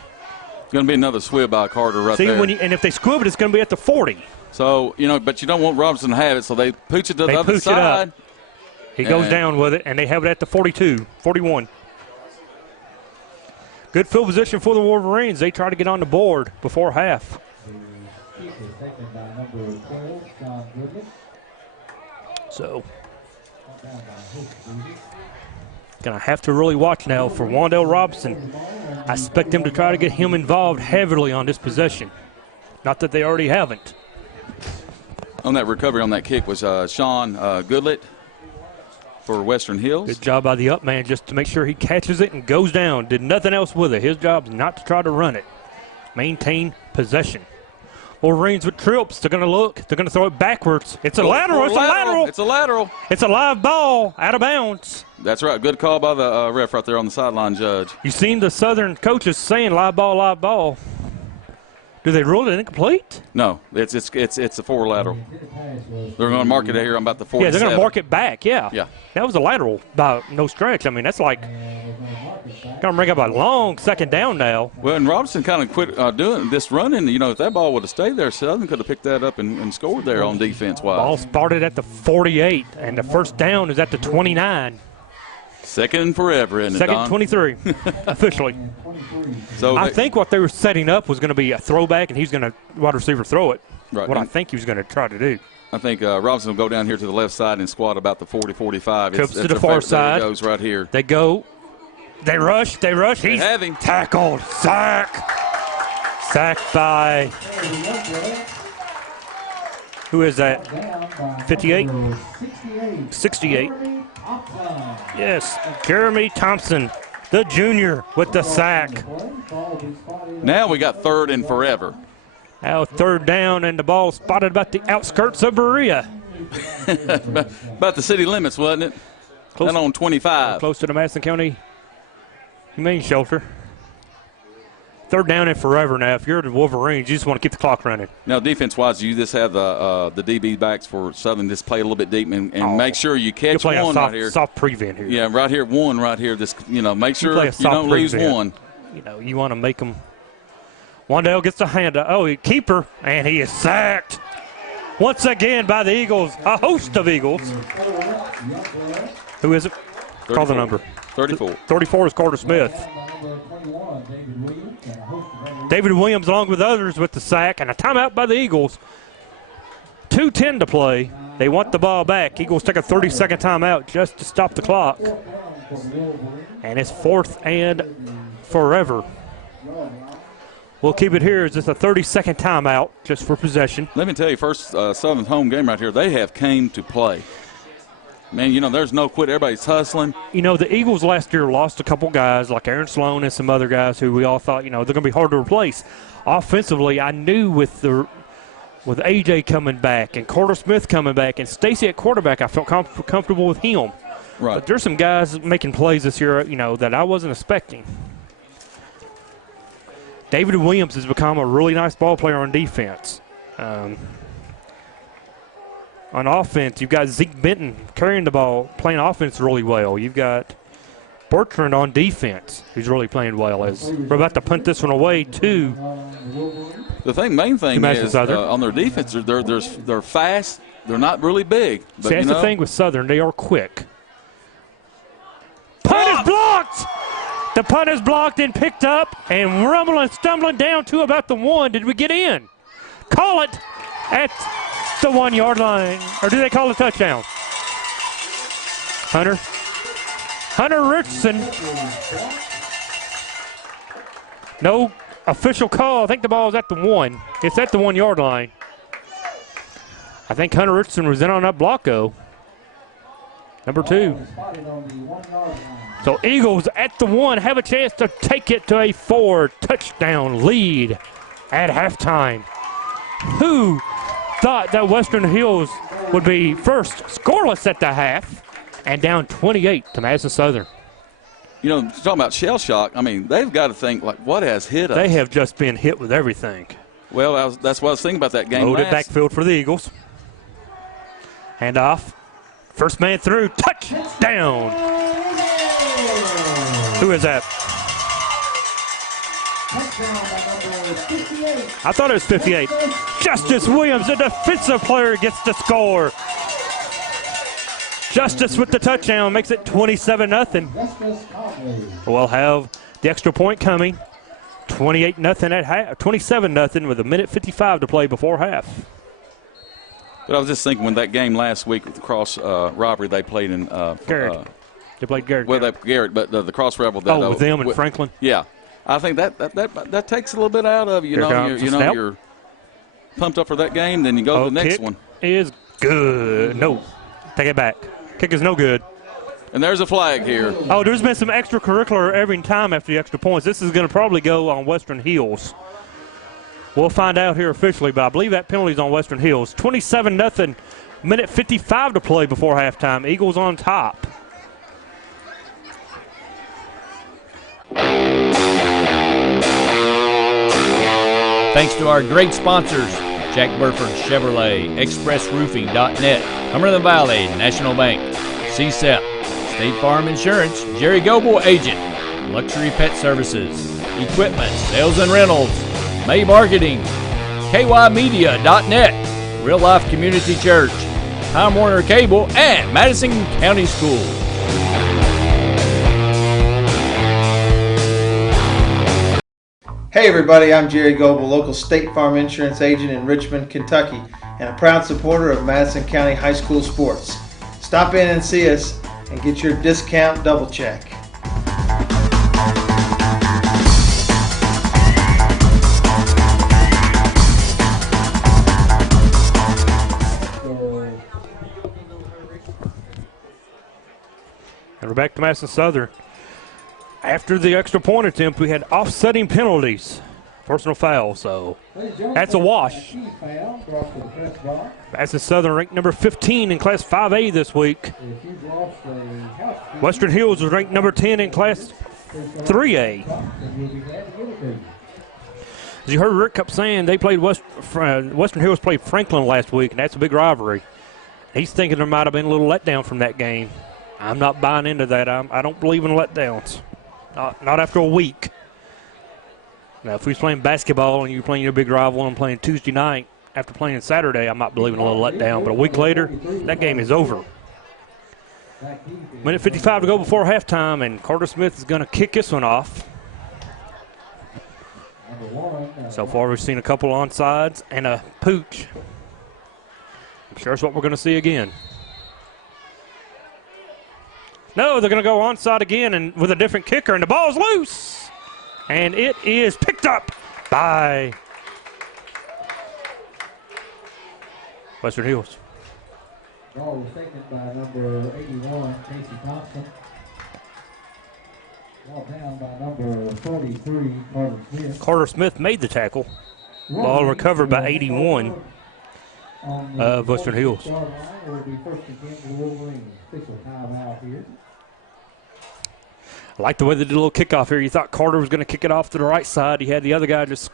It's going to be another squib by Carter right there. And if they squib it, it's going to be at the 40. So, but you don't want Robinson to have it, so they pooch it to the other side. He goes down with it, and they have it at the 42, 41. Good field position for the Wolverines. They try to get on the board before half. So, gonna have to really watch now for Wandell Robinson. I expect them to try to get him involved heavily on this possession. Not that they already haven't. On that recovery on that kick was Sean Goodlett for Western Hills. Good job by the up man just to make sure he catches it and goes down. Did nothing else with it. His job is not to try to run it. Maintain possession. Wolverines with trips. They're going to look. They're going to throw it backwards. It's a lateral. It's a lateral. It's a lateral. It's a live ball out of bounds. That's right. Good call by the ref right there on the sideline, Judge. You've seen the Southern coaches saying live ball, live ball. Do they rule it incomplete? No, it's a forward lateral. They're going to mark it here on about the 47. Yeah, they're going to mark it back, yeah. Yeah. That was a lateral by no stretch. I mean, that's like going to bring up a long second down now. Well, and Robinson kind of quit doing this running. If that ball would have stayed there, Southern could have picked that up and scored there on defense-wise. Ball started at the 48, and the first down is at the 29. Second and forever, isn't it, Second Don? 23, officially. So I think what they were setting up was going to be a throwback, and he's going to wide receiver throw it. Right. What I think he was going to try to do. I think Robinson will go down here to the left side and squat about the 40-45. Trips to the far side. There he goes right here. They go. They rush. He's tackled. Sacked by, who is that? 58? 68. Yes, Jeremy Thompson, the junior, with the sack. Now we got 3rd and forever. Now 3rd down, and the ball spotted about the outskirts of Berea. About the city limits, wasn't it? Close, on 25. Close to the Madison County Humane Shelter. 3rd down and forever now. If you're the Wolverines, you just want to keep the clock running. Now, defense-wise, you just have the DB backs for Southern just play a little bit deep and make sure you catch one right here. Soft prevent here. Yeah, right here, one right here. Just make sure you don't lose one. You want to make them. Wandale gets the hand. Keeper, and he is sacked once again by the Eagles. A host of Eagles. Who is it? 34. Call the number. 34. 34 is Carter Smith. David Williams, along with others, with the sack and a timeout by the Eagles. 2:10 to play. They want the ball back. Eagles take a 30-second timeout just to stop the clock. And it's 4th and forever. We'll keep it here. It's just a 30-second timeout just for possession. Let me tell you, first Southern's home game right here, they have came to play. Man, there's no quit. Everybody's hustling. The Eagles last year lost a couple guys like Aaron Sloan and some other guys who we all thought, they're going to be hard to replace. Offensively, I knew with A.J. coming back and Carter Smith coming back and Stacy at quarterback, I felt comfortable with him. Right. But there's some guys making plays this year, that I wasn't expecting. David Williams has become a really nice ball player on defense. On offense, you've got Zeke Benton carrying the ball, playing offense really well. You've got Bertrand on defense, who's really playing well. As we're about to punt this one away to the main thing is on their defense, they're fast. They're not really big. But that's the thing with Southern. They are quick. Punt is blocked! The punt is blocked and picked up and rumbling, stumbling down to about the 1. Did we get in? Call it at the 1-yard line. Or do they call a touchdown? Hunter Richardson. No official call. I think the ball is at the 1. It's at the 1-yard line. I think Hunter Richardson was in on that block, though. Number 2. So Eagles at the 1 have a chance to take it to a 4-touchdown lead at halftime. Who thought that Western Hills would be first scoreless at the half and down 28 to Madison Southern? Talking about shell shock, they've got to think, what has hit us? They have just been hit with everything. Well, that's what I was thinking about that game Loaded backfield for the Eagles. Handoff. First man through. Touchdown. Who is that? I thought it was 58. Justice Williams, the defensive player, gets the score. Justice with the touchdown makes it 27-0. We'll have the extra point coming. 28-0 at half. 27-0 with 1:55 to play before half. But I was just thinking when that game last week with the cross robbery they played in Garrett. They played Garrett. Well, Garrett, but the cross rebel. With them and Franklin. Yeah, I think that takes a little bit out of you. You're pumped up for that game. Then you go to the next one. Is good. No, take it back. Kick is no good. And there's a flag here. Oh, there's been some extracurricular every time after the extra points. This is going to probably go on Western Hills. We'll find out here officially, but I believe that penalty's on Western Hills. 27-0, 1:55 to play before halftime. Eagles on top. Thanks to our great sponsors, Jack Burford Chevrolet, ExpressRoofing.net, Cumberland Valley National Bank, CSEP, State Farm Insurance, Jerry Goble Agent, Luxury Pet Services, Equipment, Sales and Rentals, May Marketing, KYmedia.net, Real Life Community Church, Time Warner Cable, and Madison County Schools. Hey everybody, I'm Jerry Goble, local State Farm Insurance agent in Richmond, Kentucky. and a proud supporter of Madison County High School sports. Stop in and see us and get your discount double check. And we're back to Madison Southern. After the extra point attempt, we had offsetting penalties. Personal foul, so that's a wash. Madison Southern ranked number 15 in Class 5A this week. Western Hills was ranked number 10 in Class 3A. As you heard Rick kept saying, they played Western Hills played Franklin last week, and that's a big rivalry. He's thinking there might have been a little letdown from that game. I'm not buying into that. I don't believe in letdowns. Not after a week. Now, if we was playing basketball and you're playing your big rival and playing Tuesday night after playing Saturday, I might believe in a little letdown. But a week later, that game is over. Minute 55 to go before halftime, and Carter Smith is going to kick this one off. So far, we've seen a couple onside and a pooch. I'm sure that's what we're going to see again. No, they're going to go onside again and with a different kicker, and the ball's loose. And it is picked up by Western Hills. Ball was taken by number 81, Casey Thompson. Ball down by number 43, Carter Smith. Carter Smith made the tackle. Ball recovered by 81 of Western Hills. Will be first and 10 for the Wolverines. Official timeout here. I like the way they did a little kickoff here. You thought Carter was going to kick it off to the right side. He had the other guy just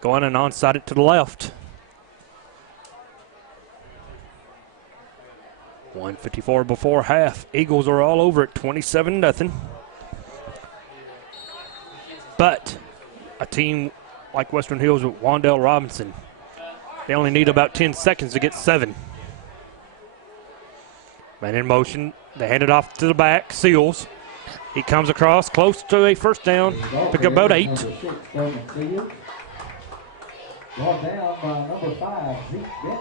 going and onside it to the left. 1:54 before half. Eagles are all over it, 27-0. But a team like Western Hills with Wandell Robinson, they only need about 10 seconds to get 7. Man in motion. They hand it off to the back. Seals. He comes across close to a first down. Pick up about 8. Ball down by number 5, Zeke Benton.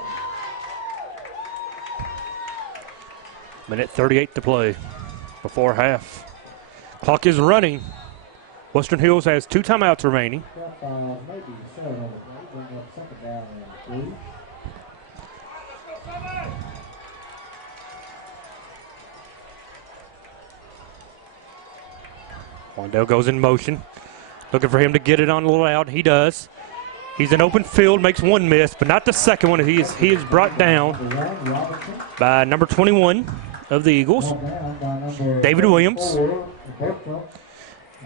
Minute 38 to play before half. Clock is running. Western Hills has 2 timeouts remaining. Maybe 7 on the play. Bring up second down and 3. Wandell goes in motion. Looking for him to get it on a little out. He does. He's in open field, makes one miss, but not the second one. He is brought down by number 21 of the Eagles, David Williams.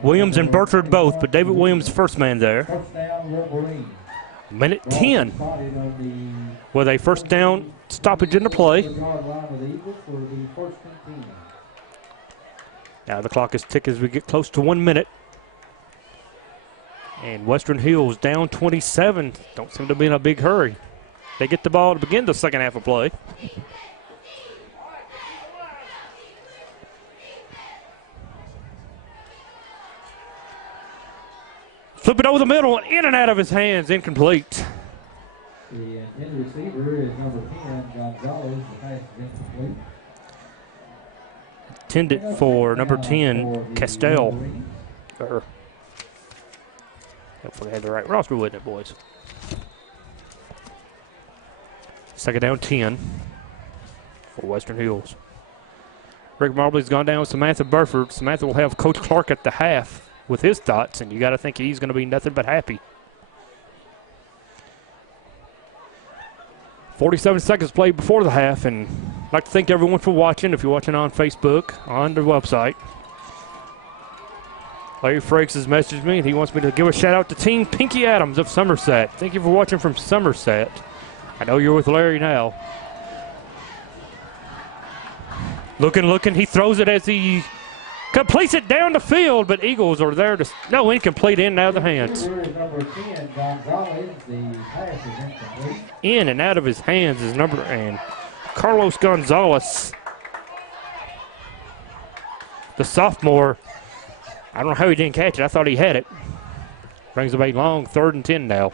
Williams and Burford both, but David Williams first man there. Minute 10 with a first down stoppage in the play. Now the clock is ticking as we get close to 1 minute. And Western Hills down 27. Don't seem to be in a big hurry. They get the ball to begin the second half of play. Flip it over the middle and in and out of his hands, incomplete. The intended receiver is number 10, Gonzalez. The pass is incomplete. Intended for number 10, Castell. Hopefully I had the right roster with it, boys. Second down 10 for Western Hills. Rick Marbley's gone down with Samantha Burford. Samantha will have Coach Clark at the half with his thoughts, and you got to think he's going to be nothing but happy. 47 seconds played before the half, and I'd like to thank everyone for watching. If you're watching on Facebook, on the website. Larry Frakes has messaged me, and he wants me to give a shout-out to Team Pinky Adams of Somerset. Thank you for watching from Somerset. I know you're with Larry now. Looking. He throws it as he completes it down the field, but Eagles are there to – no, incomplete, in and out of the hands. In and out of his hands is number – and Carlos Gonzalez, the sophomore – I don't know how he didn't catch it. I thought he had it. Brings up a long 3rd and 10 now.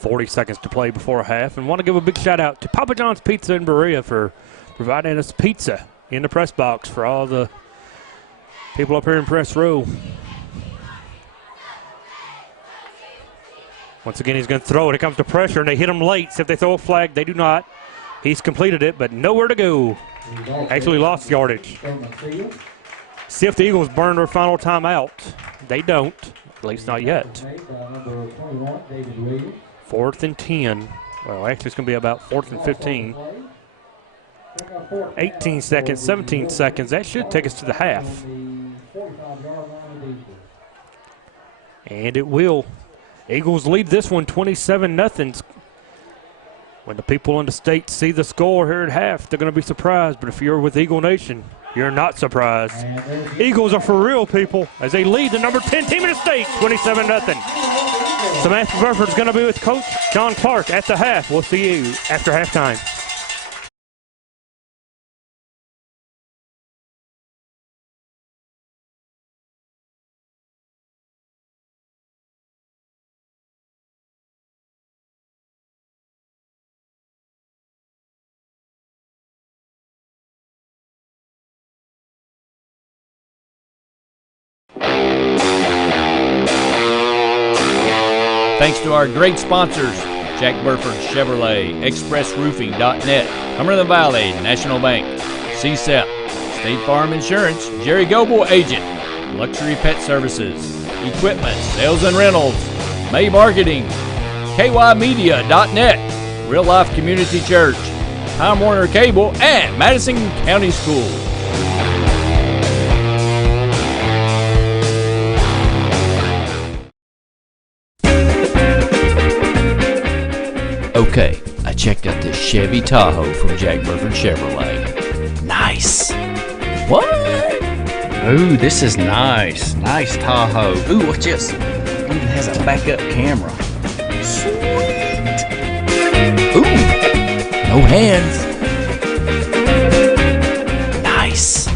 40 seconds to play before half. And want to give a big shout out to Papa John's Pizza in Berea for providing us pizza in the press box for all the people up here in press row. Once again, he's going to throw it. It comes to pressure, and they hit him late. See if they throw a flag. They do not. He's completed it, but nowhere to go. Actually lost yardage. See if the Eagles burn their final timeout. They don't, at least not yet. 4th and 10. Well, actually, it's going to be about 4th and 15. 18 seconds, 17 seconds. That should take us to the half. And it will. Eagles lead this one 27-0. When the people in the state see the score here at half, they're going to be surprised. But if you're with Eagle Nation, you're not surprised. Eagles are for real, people, as they lead the number 10 team in the state 27-0. Samantha Burford is going to be with Coach John Clark at the half. We'll see you after halftime. Thanks to our great sponsors, Jack Burford Chevrolet, ExpressRoofing.net, Cumberland Valley, National Bank, CSEP, State Farm Insurance, Jerry Goble Agent, Luxury Pet Services, Equipment, Sales and Rentals, May Marketing, KYMedia.net, Real Life Community Church, Time Warner Cable, and Madison County Schools. Okay, I checked out this Chevy Tahoe from Jack Burford Chevrolet. Nice. What? Ooh, this is nice. Nice Tahoe. Ooh, what's this? It even has a backup camera. Sweet. Ooh, no hands. Nice.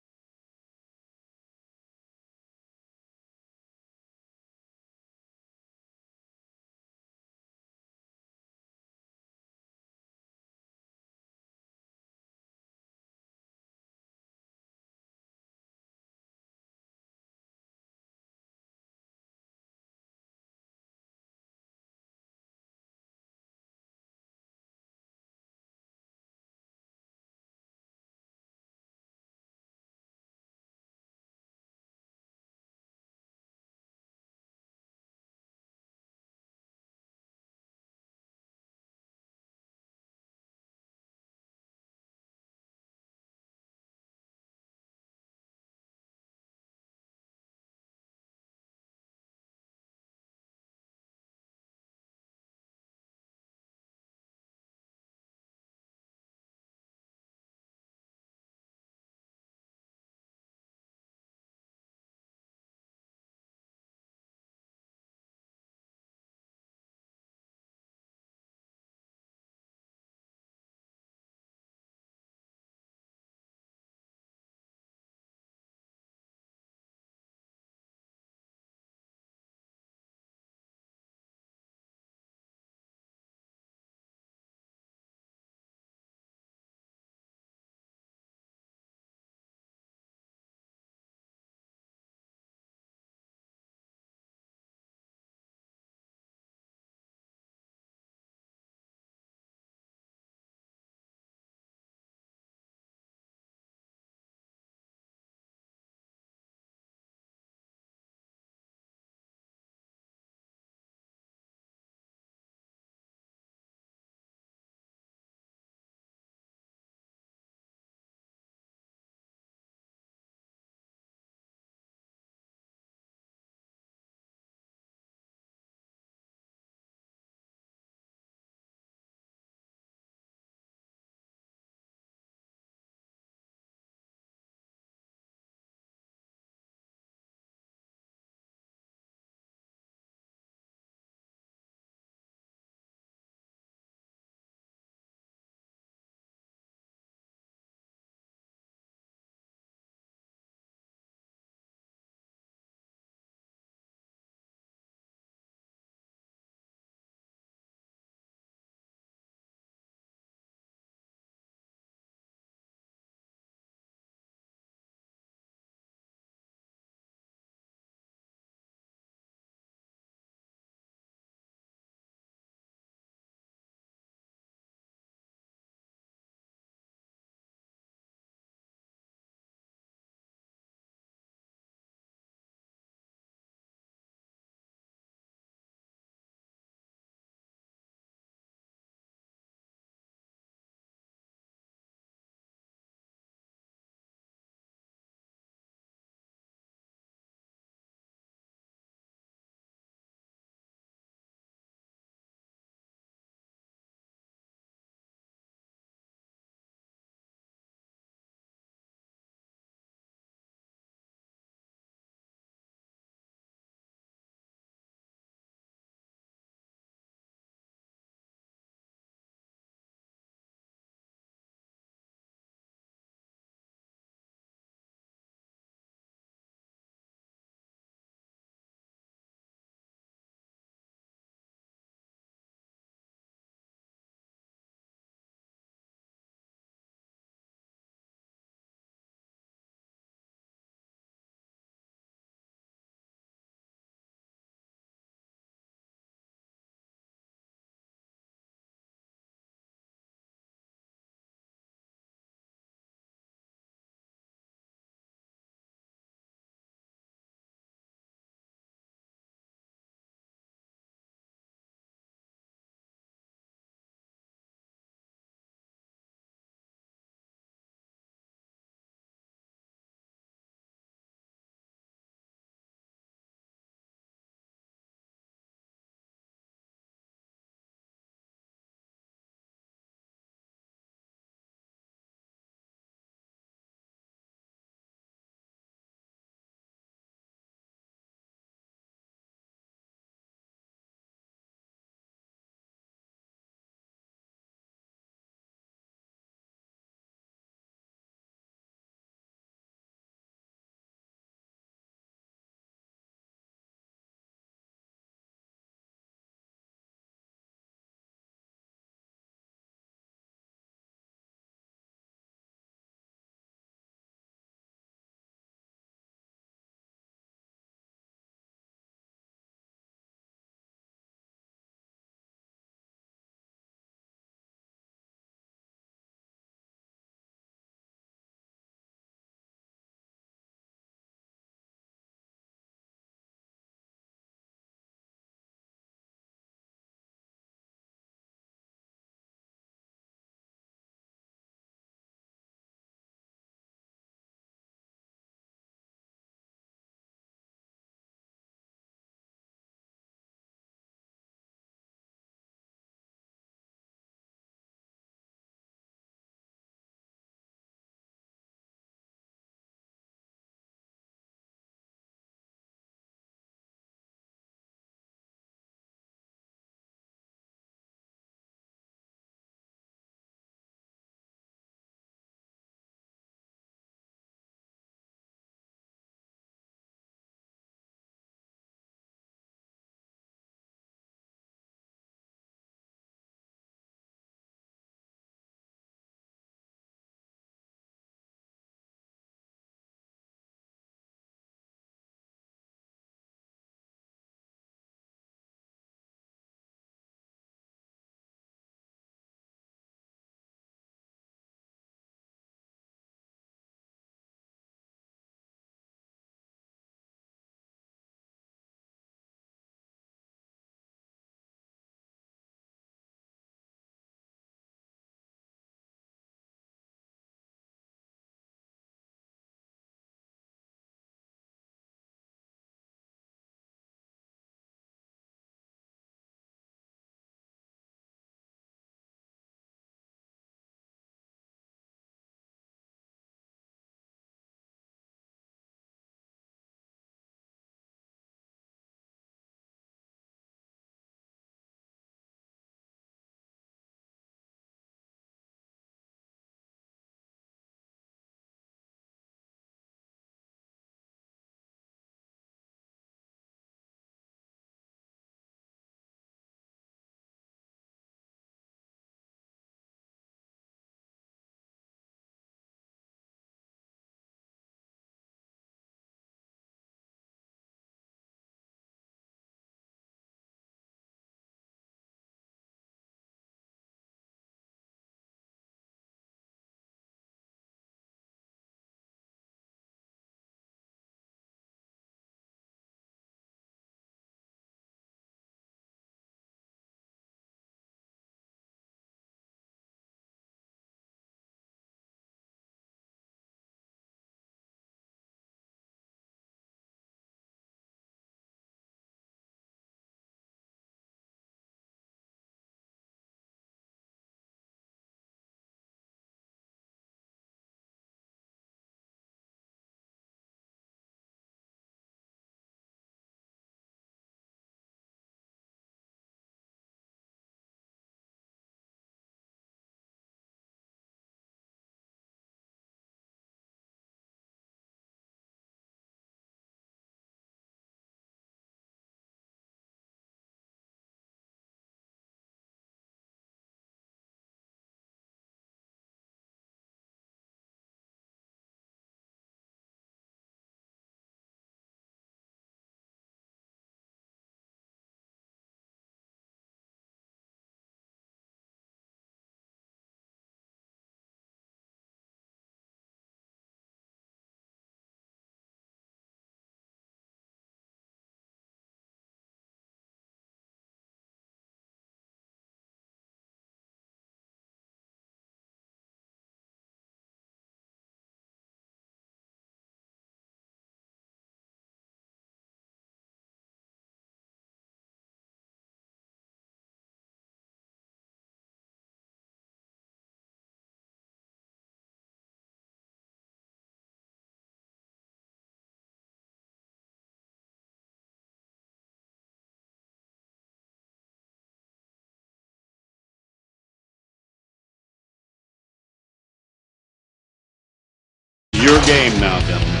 your game now, gentlemen.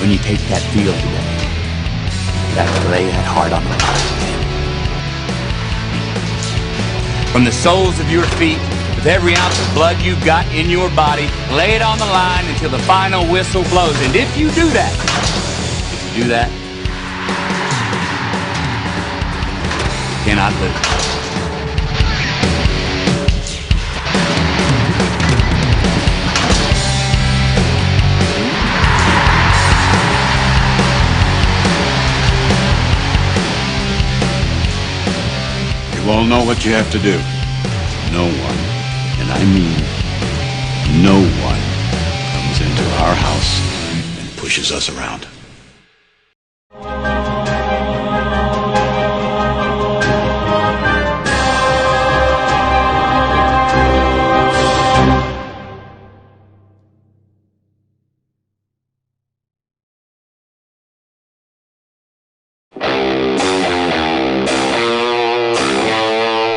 When you take that field today, you gotta lay that hard on the line. From the soles of your feet, with every ounce of blood you've got in your body, lay it on the line until the final whistle blows. And if you do that, you cannot lose. You all know what you have to do. No one, and I mean no one, comes into our house and pushes us around.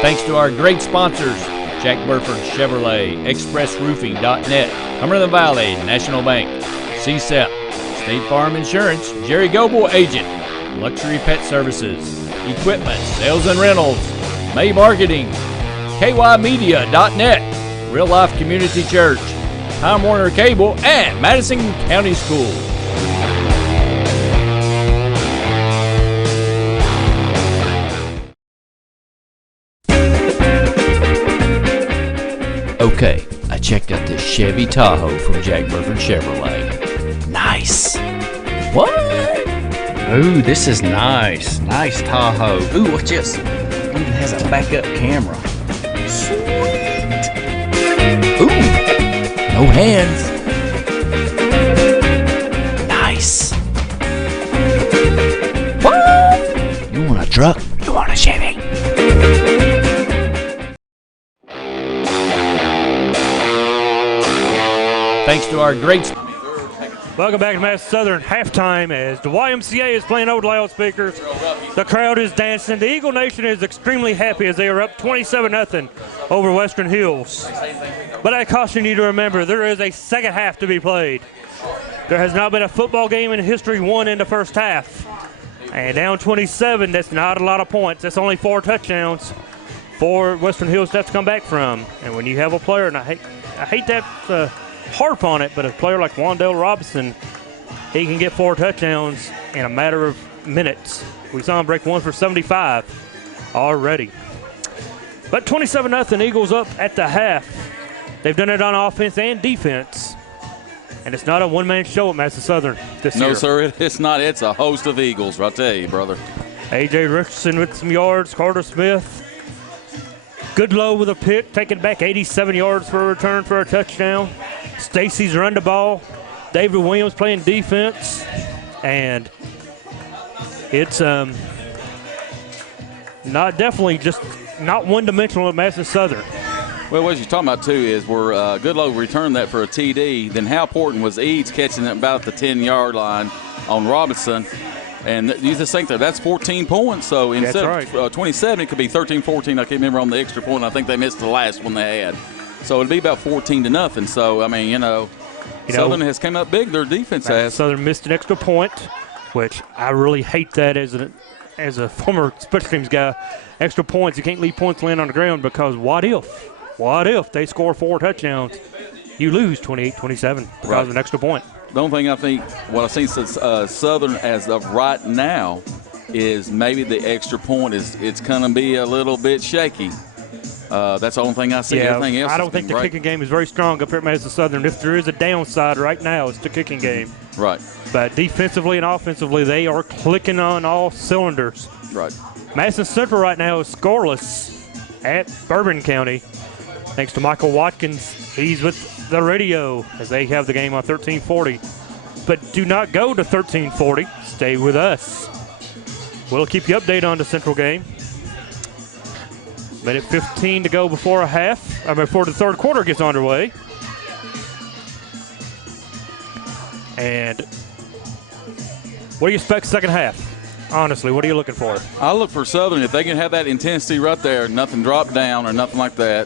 Thanks to our great sponsors, Jack Burford Chevrolet, ExpressRoofing.net, Cumberland Valley, National Bank, CSEP, State Farm Insurance, Jerry Goble Agent, Luxury Pet Services, Equipment, Sales and Rentals, May Marketing, KYMedia.net, Real Life Community Church, Time Warner Cable, and Madison County Schools. Okay, I checked out this Chevy Tahoe from Jack Burford Chevrolet. Nice. What? Ooh, this is nice. Nice Tahoe. Ooh, what's this? It even has a backup camera. Sweet. Ooh, no hands. Nice. What? You want a truck? You want a Chevy? Thanks to our great Welcome back to Madison Southern halftime as the YMCA is playing over the loudspeakers. The crowd is dancing. The Eagle Nation is extremely happy as they are up 27-0 over Western Hills. But I caution you to remember there is a second half to be played. There has not been a football game in history won in the first half. And down 27, that's not a lot of points. That's only 4 touchdowns for Western Hills to have to come back from. And when you have a player, and I hate that harp on it, but a player like Wandale Robinson, he can get 4 touchdowns in a matter of minutes. We saw him break one for 75 already. But 27-0, Eagles up at the half. They've done it on offense and defense. And it's not a one-man show at Madison Southern this year. No, sir, it's not. It's a host of Eagles, I tell you, brother. A.J. Richardson with some yards, Carter Smith. Goodlow with a pick, taking back 87 yards for a return for a touchdown. Stacy's run the ball. David Williams playing defense. And it's not one-dimensional at Madison Southern. Well, what you're talking about, too, is where Goodlow returned that for a TD. Then how important was Eads catching it about the 10-yard line on Robinson? And you just think that's 14 points. So instead of 27, it could be 13-14. I can't remember on the extra point. I think they missed the last one they had. So it'd be about 14-0. So, I mean, Southern has come up big. Their defense has. Southern missed an extra point, which I really hate that as a former special teams guy. Extra points, you can't leave points laying on the ground because what if they score 4 touchdowns? You lose 28-27 because of an extra point. The only thing I think, what I've seen since Southern as of right now is maybe the extra point it's going to be a little bit shaky. That's the only thing I see. Yeah, everything else I don't think the kicking game is very strong up here at Madison Southern. If there is a downside right now, it's the kicking game. Right. But defensively and offensively, they are clicking on all cylinders. Right. Madison Central right now is scoreless at Bourbon County. Thanks to Michael Watkins. He's with the radio as they have the game on 1340. But do not go to 1340. Stay with us. We'll keep you updated on the Central game. Minute 15 to go before before the third quarter gets underway. And what do you expect second half? Honestly, what are you looking for? I look for Southern. If they can have that intensity right there, nothing drop down or nothing like that,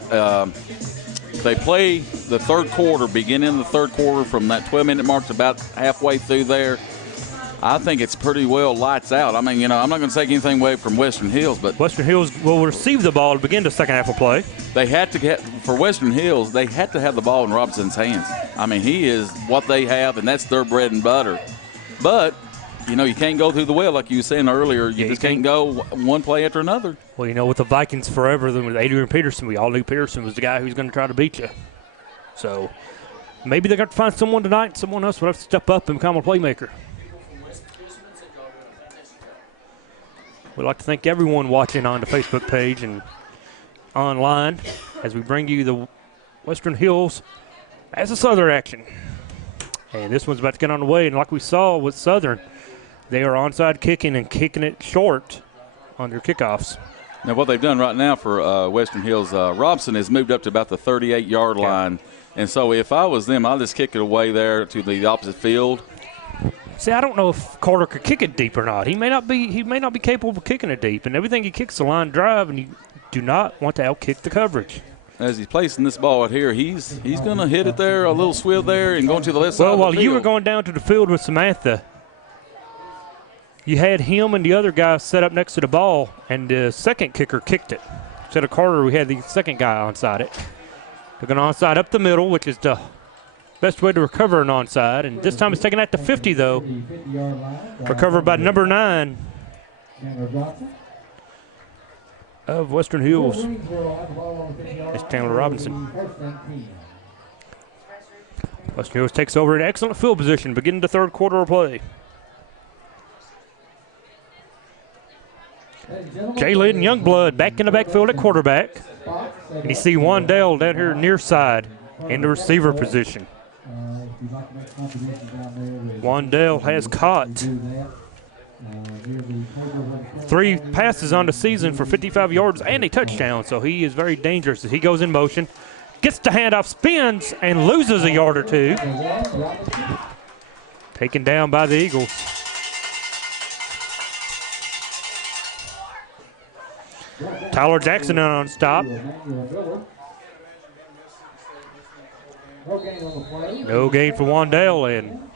they play the third quarter, beginning of the third quarter from that 12-minute mark to about halfway through there, I think it's pretty well lights out. I mean, I'm not going to take anything away from Western Hills, but Western Hills will receive the ball to begin the second half of play. They had to get, for Western Hills, they had to have the ball in Robinson's hands. I mean, he is what they have, and that's their bread and butter. But, you can't go through the well like you were saying earlier. You just can't go one play after another. Well, with the Vikings forever, then with Adrian Peterson, we all knew Peterson was the guy who's going to try to beat you. So maybe they're going to find someone tonight, and someone else will have to step up and become a playmaker. We'd like to thank everyone watching on the Facebook page and online as we bring you the Western Hills as a Southern action. And this one's about to get on the way, and like we saw with Southern, they are onside kicking and kicking it short on their kickoffs. Now what they've done right now for Western Hills, Robson has moved up to about the 38-yard line. And so if I was them, I'd just kick it away there to the opposite field. See, I don't know if Carter could kick it deep or not. He may not be capable of kicking it deep, and everything he kicks a line drive, and you do not want to outkick the coverage. As he's placing this ball out here, he's going to hit it there, a little swivel there, and going to the left side. Well, while of the you field. were going down to the field with Samantha, you had him and the other guy set up next to the ball, and the second kicker kicked it. Instead of Carter, we had the second guy onside it. They're going to onside up the middle, which is the best way to recover an onside, and this time it's taken at the 50, though. Recovered by number 9 of Western Hills. It's Chandler Robinson. Western Hills takes over in excellent field position, beginning the third quarter of play. Jalen Youngblood back in the backfield at quarterback. And you see Wandell down here near side in the receiver position. Wandell has caught 3 passes on the season for 55 yards and a touchdown, so he is very dangerous as he goes in motion. Gets the handoff, spins, and loses a yard or two. Taken down by the Eagles. Tyler Jackson on stop. No gain for Wandell, and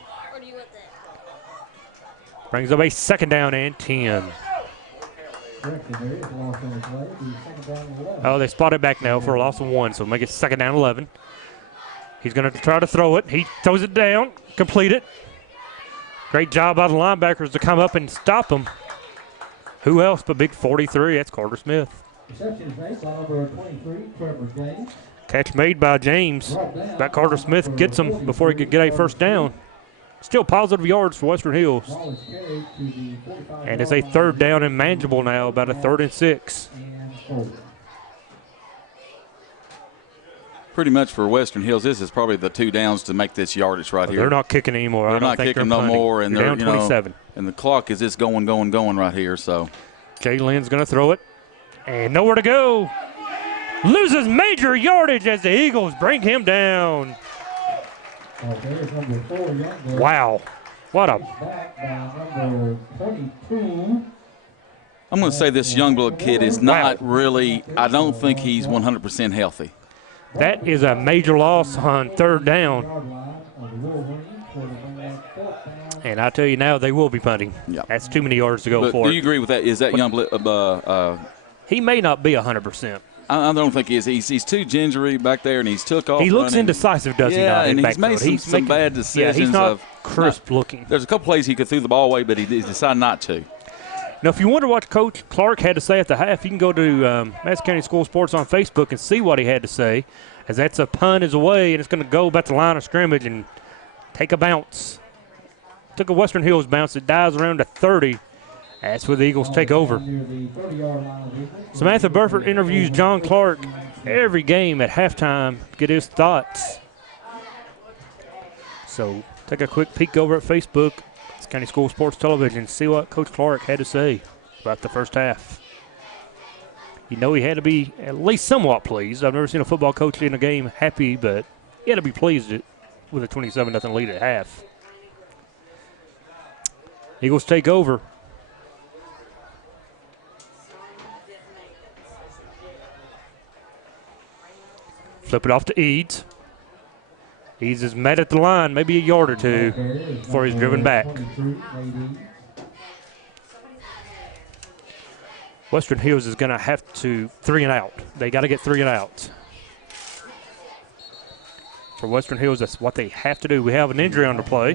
brings up a second down and 10. Oh, they spot it back now for a loss of 1, so make it second down 11. He's going to try to throw it. He throws it down, complete it. Great job by the linebackers to come up and stop him. Who else but big 43? That's Carter Smith. Catch made by James. But Carter Smith gets him before he could get a first down. Still positive yards for Western Hills. And it's a third down and manageable now, about a 3rd and 6. Pretty much for Western Hills, this is probably the 2 downs to make this yardage right here. They're not kicking anymore. They're not kicking no more, and they're down 27. And the clock is just going right here. So Jay Lynn's going to throw it, and nowhere to go. Loses major yardage as the Eagles bring him down. Wow, what a! I'm going to say this Youngblood kid is not really. I don't think he's 100% healthy. That is a major loss on 3rd down. And I tell you now, they will be punting. Yeah. That's too many yards to go But for. Do you agree with that? Is that Youngblood? He may not be 100%. I don't think he is. He's too gingery back there, and he's took off. He looks running. indecisive, does he not? Yeah, and he's made some bad decisions. Yeah, he's not crisp looking. There's a couple plays he could throw the ball away, but he decided not to. Now, if you wonder what Coach Clark had to say at the half, you can go to Madison County School Sports on Facebook and see what he had to say, as that's a punt is away, and it's going to go about the line of scrimmage and take a bounce. Took a Western Hills bounce. It dives around to 30. That's where the Eagles take over. Samantha Burford interviews John Clark every game at halftime to get his thoughts. So take a quick peek over at Facebook, County School Sports Television, see what Coach Clark had to say about the first half. You know he had to be at least somewhat pleased. I've never seen a football coach in a game happy, but he had to be pleased with a 27-0 lead at half. Eagles take over. Flip it off to Eads. Eads is met at the line, maybe a yard or two before he's driven back. Western Hills is going to have to 3 and out. They got to get 3 and outs. For Western Hills, that's what they have to do. We have an injury on the play.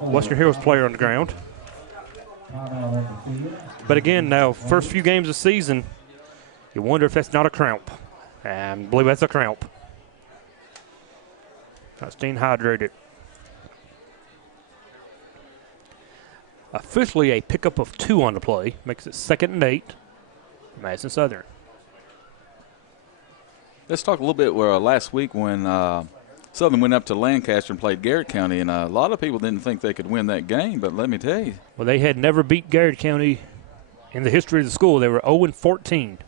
Western Hills player on the ground. But again, now, first few games of the season, you wonder if that's not a cramp. And I believe that's a cramp. That's dehydrated. Officially a pickup of 2 on the play. Makes it 2nd and 8. Madison Southern. Let's talk a little bit where last week when Southern went up to Lancaster and played Garrett County, and a lot of people didn't think they could win that game, but let me tell you. Well, they had never beat Garrett County in the history of the school. They were 0-14.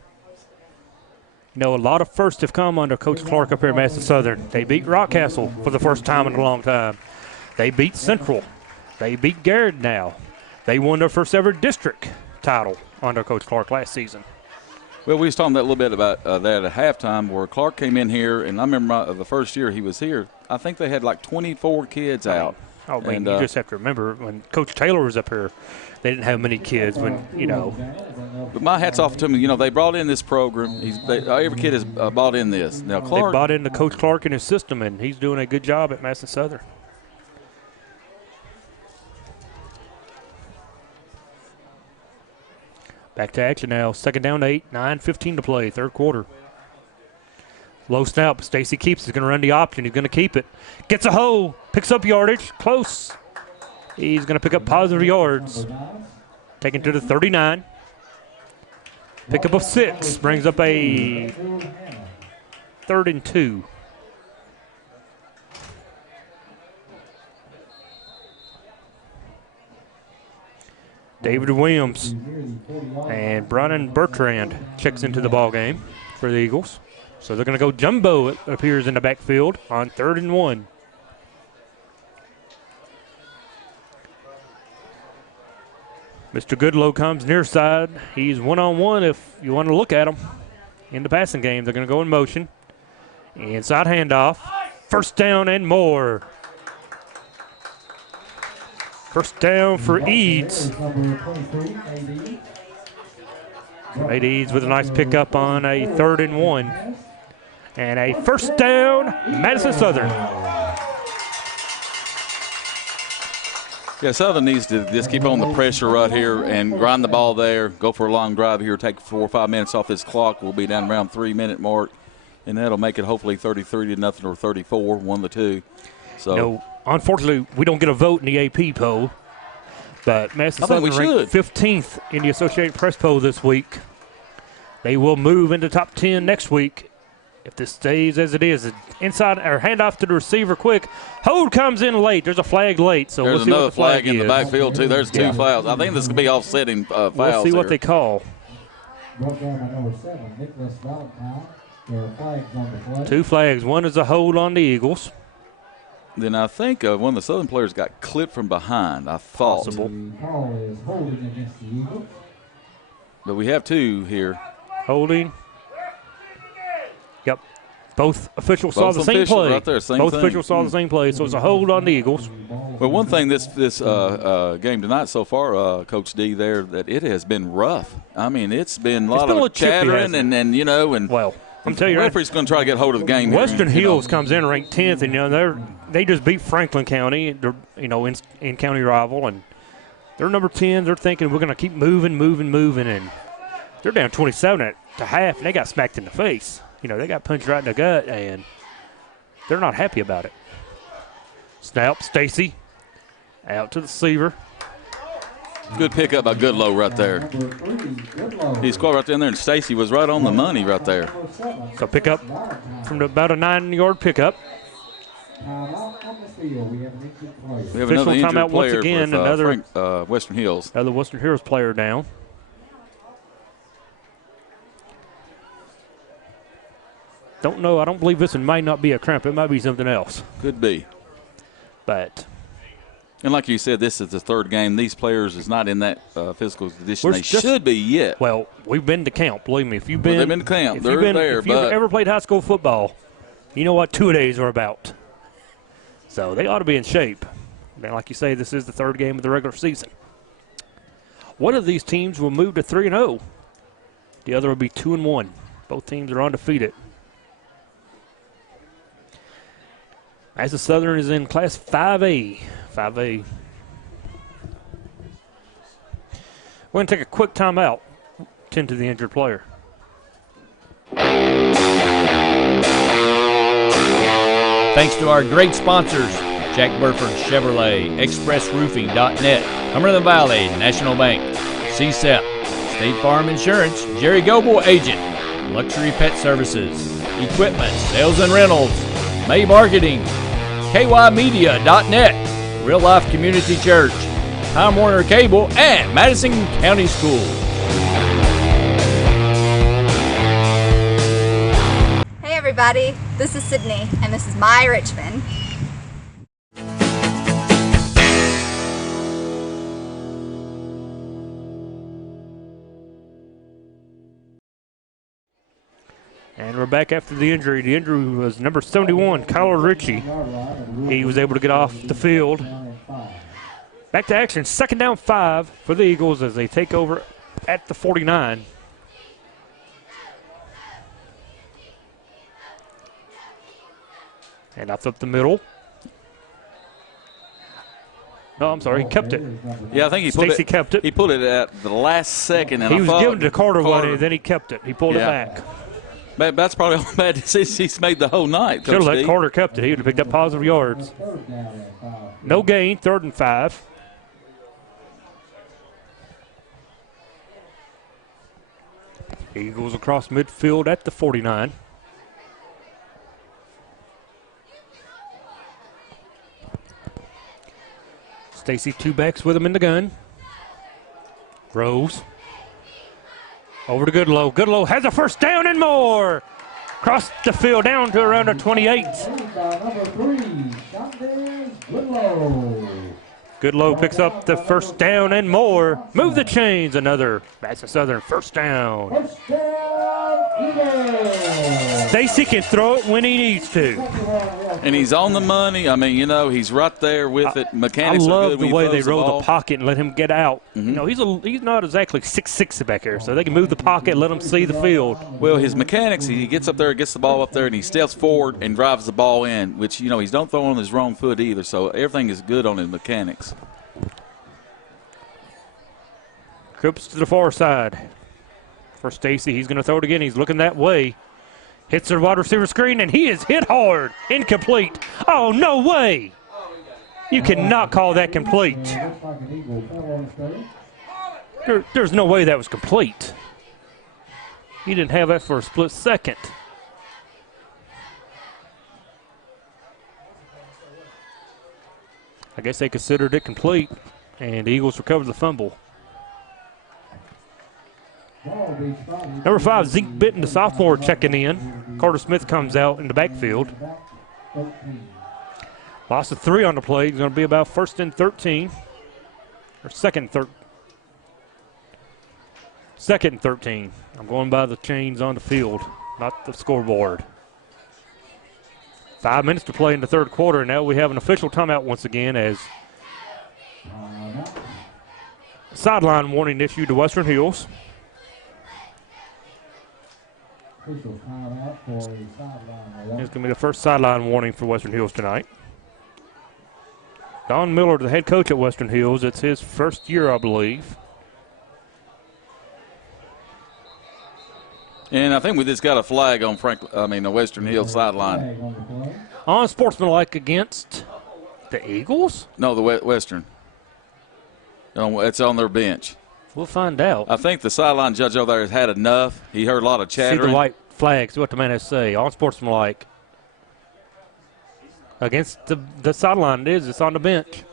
You know, a lot of firsts have come under Coach Clark up here at Madison Southern. They beat Rockcastle for the first time in a long time. They beat Central. They beat Garrett now. They won their first ever district title under Coach Clark last season. Well, we was talking a little bit about that at halftime where Clark came in here, and I remember the first year he was here, I think they had like 24 kids out. Oh, man, you just have to remember when Coach Taylor was up here, they didn't have many kids when, you know. But my hat's off to them. You know, they brought in this program. Every kid has bought in this. Now, Clark. They bought into Coach Clark and his system, and he's doing a good job at Madison Southern. Back to action now. 2nd down 8, 9:15 to play, 3rd quarter. Low snap. Stacy keeps. He's going to run the option. He's going to keep it. Gets a hole. Picks up yardage. Close. He's going to pick up positive yards. Taken to the 39. Pickup of 6. Brings up a 3rd and 2. David Williams and Brian Bertrand checks into the ball game for the Eagles. So they're going to go jumbo, it appears, in the backfield on 3rd and 1. Mr. Goodlow comes near side. He's one-on-one if you want to look at him in the passing game. They're going to go in motion. Inside handoff. 1st down and more. 1st down for Eads. Nate Eads with a nice pickup on a 3rd and 1. And a 1st down, Madison Southern. Yeah, Southern needs to just keep on the pressure right here and grind the ball there, go for a long drive here, take 4 or 5 minutes off this clock. We'll be down around 3-minute mark, and that'll make it hopefully 33-0 or 34, 1 of the 2. So. You know, unfortunately, we don't get a vote in the AP poll, but Madison Southern ranked 15th in the Associated Press poll this week. They will move into top 10 next week if this stays as it is. Inside or handoff to the receiver quick. Hold comes in late. There's a flag late, so there's we'll see another what the flag in is. the backfield too. There's 2 fouls. I think this could be offsetting fouls. We'll see what they call. 2 flags. One is a hold on the Eagles. Then I think one of the Southern players got clipped from behind, I thought. Possible. But we have 2 here. Holding. Yep. Both officials saw the same play. Right there, same Both thing. officials saw the same play, so it's a hold on the Eagles. Well, one thing this game tonight so far, Coach D, there, that it has been rough. I mean, it's been a lot of chattering and you know, and well, I'm telling you, the referee's going to try to get hold of the game. Western here, Hills comes in ranked 10th, and you know they just beat Franklin County, you know, in county rival, and they're number 10. They're thinking we're going to keep moving, and they're down 27 at half, and they got smacked in the face. You know, they got punched right in the gut, and they're not happy about it. Snap, Stacy, out to the receiver. Good pickup by Goodlow right there. He's caught right in there, and Stacy was right on the money right there. So pick up from about a 9-yard pickup. We have Official another injured timeout once player again. with, Another Western Hills. Another Western Hills player down. Don't know. I don't believe this one might not be a cramp. It might be something else. Could be. But. And like you said, this is the 3rd game. These players is not in that physical condition they should be yet. Well, we've been to camp. Believe me, if you've been, they've been to camp. If you've ever played high school football, You know what two-a-days are about. So they ought to be in shape. And like you say, this is the third game of the regular season. One of these teams will move to 3-0. The other will be 2-1. Both teams are undefeated. Madison Southern is in Class 5A. 5A. We're going to take a quick timeout. Tend to the injured player. Thanks to our great sponsors, Jack Burford Chevrolet, ExpressRoofing.net, Cumberland Valley National Bank, CSEP, State Farm Insurance, Jerry Goble Agent, Luxury Pet Services, Equipment, Sales and Rentals, May Marketing, KYMedia.net, Real Life Community Church, Time Warner Cable, and Madison County Schools. Hey everybody, this is Sydney, and this is my Richmond. And we're back after the injury. The injury was number 71, Kyler Ritchie. He was able to get off the field. Back to action, 2nd down 5 for the Eagles as they take over at the 49. And I up the middle. No, I'm sorry, he kept it. Yeah, I think Stacy kept it. He put it at the last second. And he was giving it to Carter one, and then he kept it. He pulled it back. That's probably all bad decisions he's made the whole night. Should have let Carter kept it. He would have picked up positive yards. No gain, 3rd and 5. Eagles across midfield at the 49. Stacy two backs with him in the gun. Rose. Over to Goodlow. Goodlow has a first down and more. Across the field down to around the 28. Number 3, Shonda Goodlow. Goodlow picks up the first down and more. Move the chains. Another Madison Southern first down. First down, Eagles. Stacy can throw it when he needs to. And he's on the money. I mean, he's right there with it. Mechanics I are love good the when he way they throws roll ball. the pocket and let him get out. Mm-hmm. He's not exactly 6'6" back here, so they can move the pocket and let him see the field. Well, his mechanics, he gets up there, gets the ball up there, and he steps forward and drives the ball in, which, he's don't throw on his wrong foot either, so everything is good on his mechanics. Trips to the far side. For Stacy, he's going to throw it again. He's looking that way. Hits the wide receiver screen, and he is hit hard. Incomplete. Oh, no way. You cannot call that complete. There's no way that was complete. He didn't have that for a split second. I guess they considered it complete, and the Eagles recovered the fumble. Number 5, Zeke Benton, the sophomore, checking in. Carter Smith comes out in the backfield. Loss of 3 on the play. It's going to be about 1st and 13. Or 2nd and 13. I'm going by the chains on the field, not the scoreboard. 5 minutes to play in the 3rd quarter, and now we have an official timeout once again as sideline warning issued to Western Hills. It's going to be the first sideline warning for Western Hills tonight. Don Miller, the head coach at Western Hills. It's his first year, I believe. And I think we just got a flag on the Western Hills sideline. Unsportsmanlike against the Eagles? No, the Western. It's on their bench. We'll find out. I think the sideline judge over there has had enough. He heard a lot of chattering. See the white flag. See what the man has to say. Unsportsmanlike. Against the sideline, it's on the bench.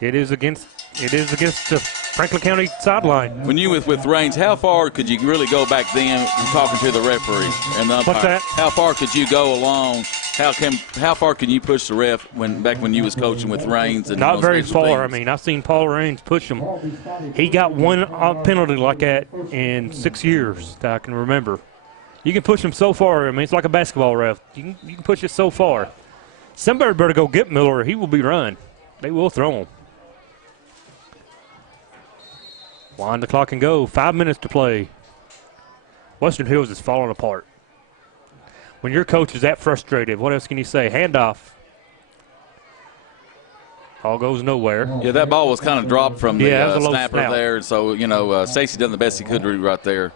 It is against the Franklin County sideline. When you with Raines, how far could you really go back then talking to the referee and the umpire? What's that? How far could you go along? How far can you push the ref back when you was coaching with Raines? And not very far. Things? I mean, I've seen Paul Raines push him. He got one penalty like that in 6 years that I can remember. You can push them so far. I mean, it's like a basketball ref. You can push it so far. Somebody better go get Miller or he will be run. They will throw him. Wind the clock and go. 5 minutes to play. Western Hills is falling apart. When your coach is that frustrated, what else can you say? Handoff. All goes nowhere. Yeah, that ball was kind of dropped from the snapper snap there. So, Stacy done the best he could do right there.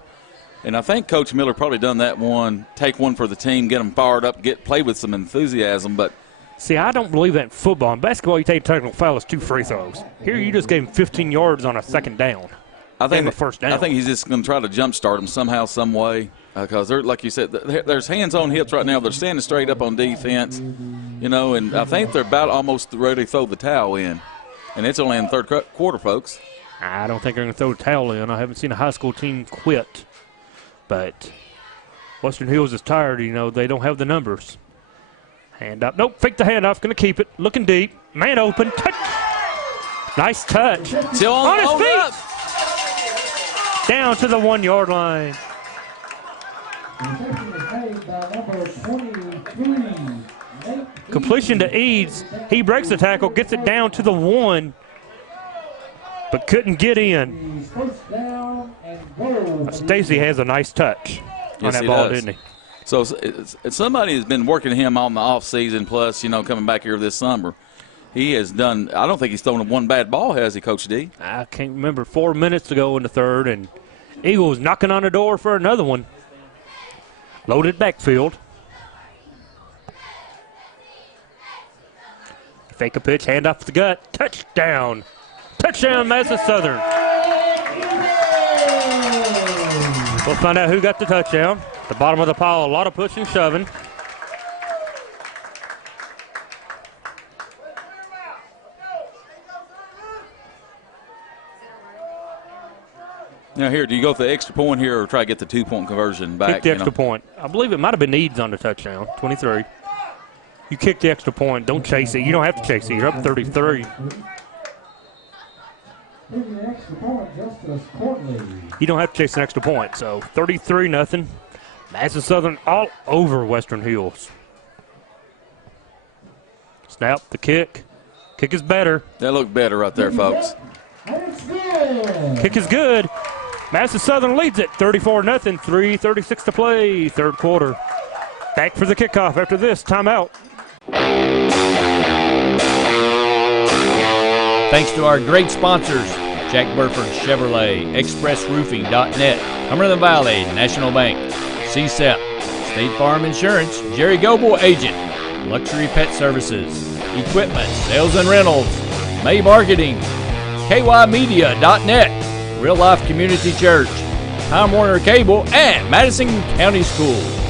And I think Coach Miller probably done that one, take one for the team, get them fired up, play with some enthusiasm. But see, I don't believe that in football. In basketball, you take a technical foul, it's 2 free throws. Here, you just gave him 15 yards on a second down. I think a first down. I think he's just going to try to jumpstart them somehow, some way, because like you said, there's hands on hips right now. They're standing straight up on defense, and I think they're about almost ready to throw the towel in, and it's only in the third quarter, folks. I don't think they're going to throw the towel in. I haven't seen a high school team quit, but Western Hills is tired. They don't have the numbers. Hand up. Nope, fake the handoff. Going to keep it. Looking deep. Man open. Touch. Nice touch. Still on his feet. Up. Down to the 1 yard line. Completion to Eads. He breaks the tackle, gets it down to the 1, but couldn't get in. Stacy has a nice touch on that ball, didn't he? So somebody has been working him on the offseason, plus, coming back here this summer. He has done – I don't think he's thrown one bad ball, has he, Coach D? I can't remember. 4 minutes to go in the third, and Eagles knocking on the door for another one. Loaded backfield. Fake a pitch, hand off the gut. Touchdown. Touchdown, Madison Southern. We'll find out who got the touchdown. At the bottom of the pile, a lot of pushing, shoving. Now here, do you go for the extra point here or try to get the 2-point conversion back? Kick the extra point. I believe it might have been Eads on the touchdown, 23. You kick the extra point. Don't chase it. You don't have to chase it. You're up 33. You don't have to chase an extra point. So 33-0. Madison Southern all over Western Hills. Snap, the kick. Kick is better. That looked better right there, folks. Kick is good. Madison Southern leads it 34-0, 3:36 to play, third quarter. Back for the kickoff after this timeout. Thanks to our great sponsors, Jack Burford Chevrolet, ExpressRoofing.net, Cumberland Valley National Bank, CSEP, State Farm Insurance, Jerry Goble Agent, Luxury Pet Services, Equipment, Sales and Rentals, May Marketing, KYmedia.net, Real Life Community Church, Time Warner Cable, and Madison County Schools.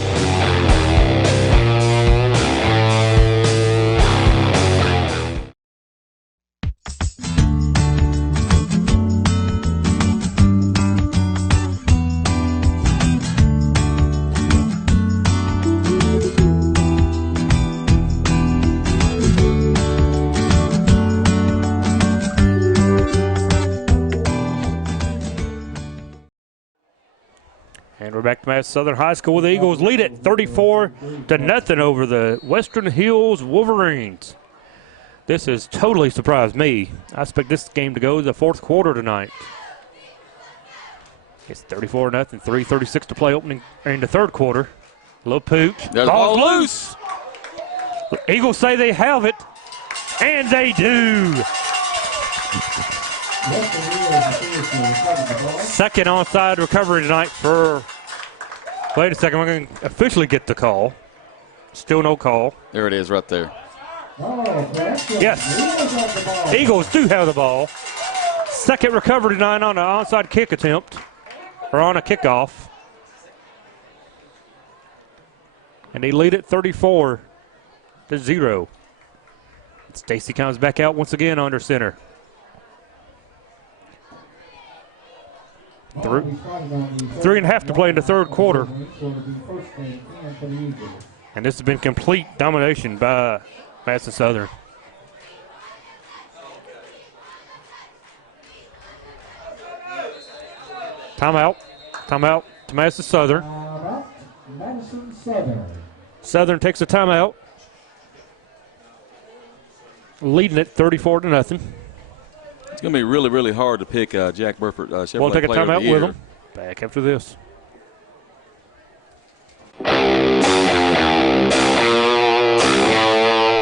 And we're back to Madison Southern High School. The Eagles lead it 34-0 over the Western Hills Wolverines. This has totally surprised me. I expect this game to go to the fourth quarter tonight. It's 34-0, 3:36 to play opening in the third quarter. A little pooch. There's ball ball loose. Eagles say they have it, and they do. Second onside recovery tonight for, wait a second, we're going to officially get the call. Still no call. There it is right there. Yes, Eagles do have the ball. Second recovery tonight on an onside kick attempt, or on a kickoff. And they lead it 34-0. Stacy comes back out once again under center. 3.5 to play in the third quarter. And this has been complete domination by Madison Southern. Timeout. Timeout to Madison Southern. Madison Southern. Southern takes a timeout, leading it 34-0. It's going to be really, really hard to pick Jack Burford Chevrolet We'll take a Player of the timeout Year. with them. Back after this.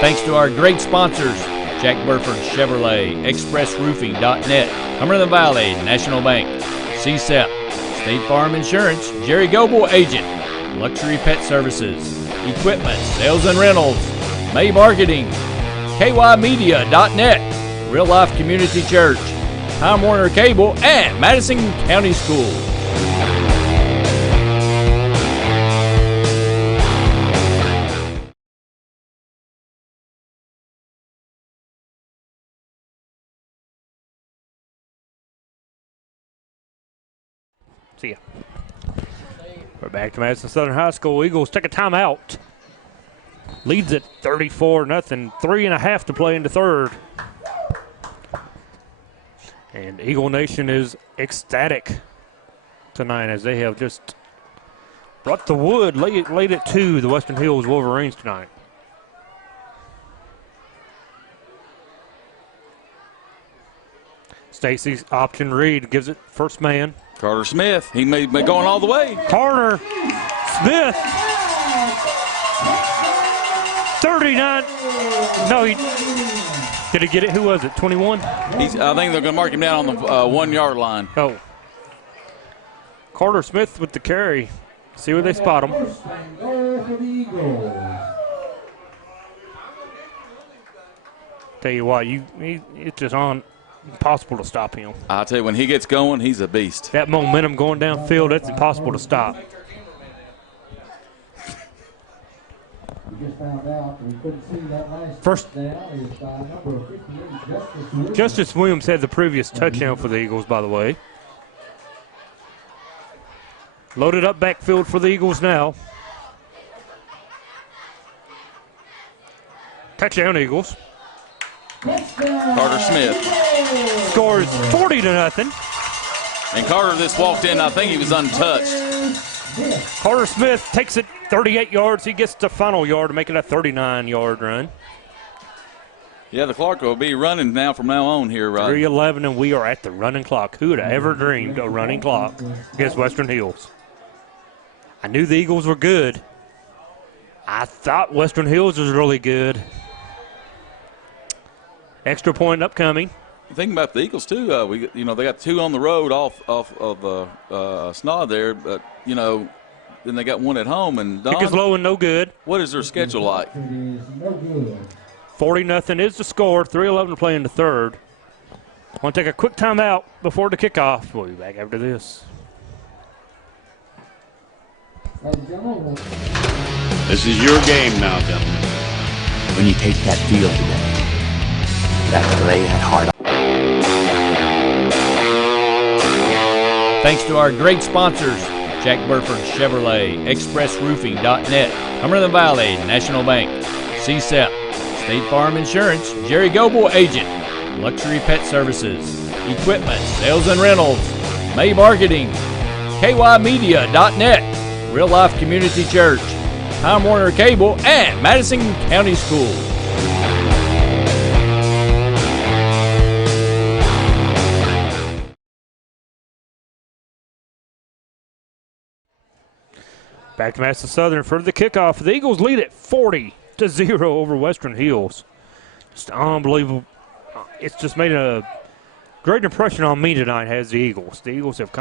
Thanks to our great sponsors, Jack Burford Chevrolet, ExpressRoofing.net, Cumberland Valley National Bank, CSEP, State Farm Insurance, Jerry Goble Agent, Luxury Pet Services, Equipment, Sales and Rentals, May Marketing, KYmedia.net, Real Life Community Church, Time Warner Cable, and Madison County Schools. See ya. We're back to Madison Southern High School. Eagles take a timeout. Leads at 34-0. 3.5 to play in the third. And Eagle Nation is ecstatic tonight as they have just brought the wood, laid it to the Western Hills Wolverines tonight. Stacy's option read gives it first man. Carter Smith, he may be going all the way. Carter Smith, 39. No, did he get it? Who was it? 21? I think they're going to mark him down on the 1 yard line. Oh. Carter Smith with the carry. See where they spot him. Tell you what, it's just impossible to stop him. I'll tell you, when he gets going, he's a beast. That momentum going downfield, that's impossible to stop. First, Justice Williams had the previous touchdown for the Eagles, by the way. Loaded up backfield for the Eagles now. Touchdown, Eagles. Carter Smith scores 40-0. And Carter just walked in. I think he was untouched. Carter Smith takes it 38 yards. He gets the final yard to make it a 39-yard run. Yeah, the clock will be running now from now on here, right? 3:11, and we are at the running clock. Who would have ever dreamed a running clock against Western Hills? I knew the Eagles were good. I thought Western Hills was really good. Extra point upcoming. Thinking about the Eagles too, they got 2 on the road off of Snod there, but then they got 1 at home. And Don, kick is low and no good. What is their schedule like? 40-0 is the score. 3:11 to play in the third. Want to take a quick timeout before the kickoff. We'll be back after this. This is your game now, gentlemen. When you take that field today, that play that hard. Thanks to our great sponsors, Jack Burford Chevrolet, ExpressRoofing.net, Cumberland Valley National Bank, CSEP, State Farm Insurance, Jerry Goble Agent, Luxury Pet Services, Equipment, Sales and Rentals, May Marketing, KYmedia.net, Real Life Community Church, Time Warner Cable, and Madison County Schools. Back to Madison Southern for the kickoff. The Eagles lead at 40-0 over Western Hills. Just unbelievable. It's just made a great impression on me tonight, has the Eagles. The Eagles have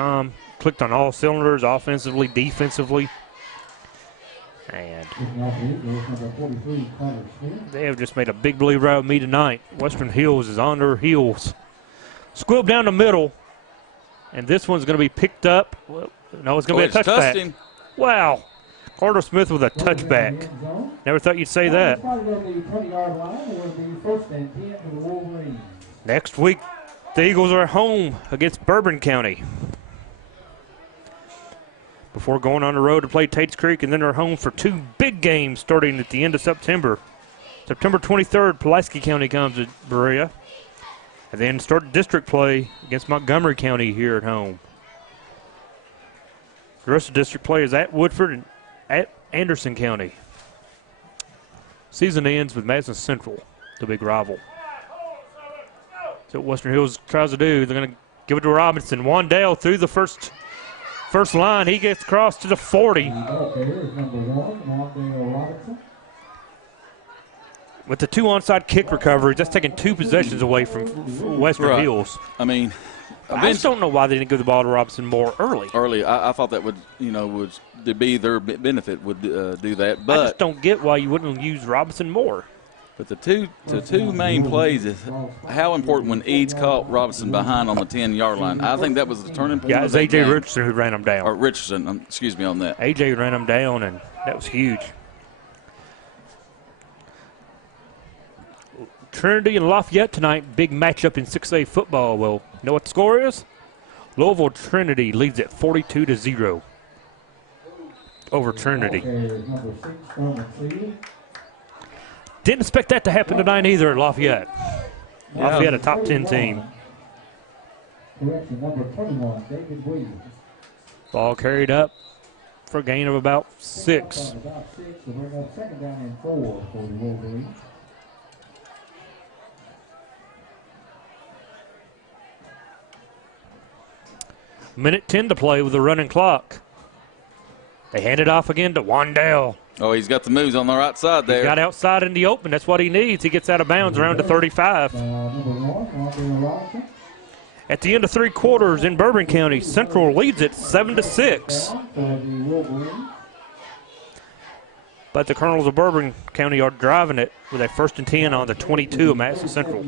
clicked on all cylinders, offensively, defensively. And they have just made a big believer out of me tonight. Western Hills is on their heels. Squib down the middle. And this one's going to be picked up. Well, no, it's going to be a touchback. Wow. Carter Smith with a touchback. Never thought you'd say that. Next week, the Eagles are home against Bourbon County before going on the road to play Tates Creek, and then they're home for 2 big games starting at the end of September. September 23rd, Pulaski County comes to Berea, and then start district play against Montgomery County here at home. The rest of district play is at Woodford and at Anderson County. Season ends with Madison Central, the big rival. So what Western Hills tries to do, they're going to give it to Robinson. Wandale through the first line. He gets across to the 40. With the 2 onside kick recoveries, that's taking 2 possessions away from Western Hills. I mean, I just don't know why they didn't give the ball to Robinson more early. I thought that would be their benefit would do that. But I just don't get why you wouldn't use Robinson more. But the two main plays is how important when Eads caught Robinson behind on the 10-yard line. I think that was the turning point. Yeah, it was A.J. Richardson who ran him down. Or Richardson, excuse me on that. A.J. ran him down, and that was huge. Trinity and Lafayette tonight, big matchup in 6A football. Well, you know what the score is? Louisville Trinity leads at 42-0 over Trinity. Didn't expect that to happen tonight either at Lafayette. Lafayette, a top 10 team. Ball carried up for a gain of about 6. Minute 10 to play with the running clock. They hand it off again to Wandale. Oh, he's got the moves on the right side there. He got outside in the open. That's what he needs. He gets out of bounds around to 35. At the end of 3 quarters in Bourbon County, Central leads it 7-6. But the Colonels of Bourbon County are driving it with a 1st and 10 on the 22 of Madison Central.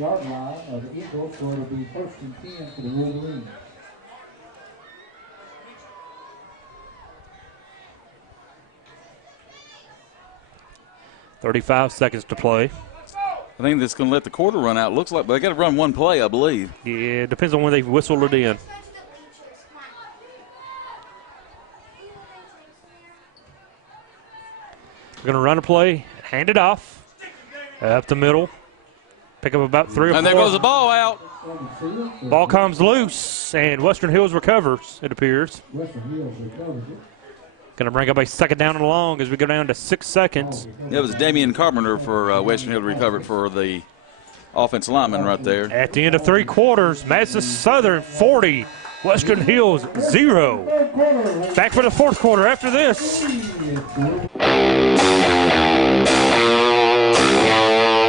35 seconds to play. I think that's going to let the quarter run out. Looks like, but they got to run one play, I believe. Yeah, it depends on when they whistled it in. We're going to run a play, hand it off, up the middle, pick up about 3 or 4. And there goes the ball out. Ball comes loose, and Western Hills recovers, it appears. Going to bring up a 2nd down and long as we go down to 6 seconds. It was Damian Carpenter for Western Hill recovered for the offensive lineman right there. At the end of 3 quarters, Madison Southern 40, Western Hills 0. Back for the 4th quarter after this.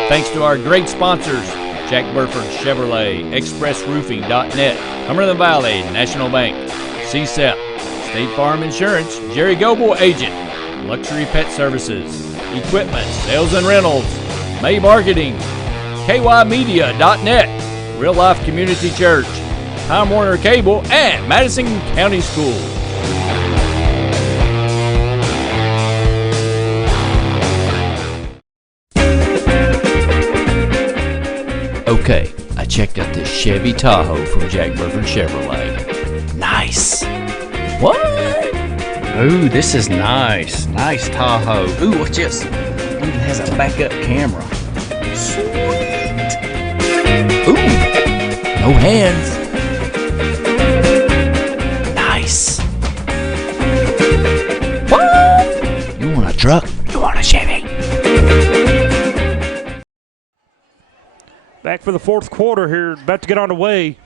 Thanks to our great sponsors, Jack Burford Chevrolet, ExpressRoofing.net, Cumberland Valley, National Bank, CSEP, State Farm Insurance, Jerry Goble Agent, Luxury Pet Services, Equipment, Sales and Rentals, May Marketing, KYmedia.net, Real Life Community Church, Time Warner Cable, and Madison County Schools. Okay, I checked out this Chevy Tahoe from Jack Burford Chevrolet. Nice. What? Ooh, this is nice. Nice Tahoe. Ooh, what's this? Ooh, it has a backup camera. Sweet. Ooh, no hands. Nice. What? You want a truck? You want a Chevy? Back for the 4th quarter here, about to get on the way.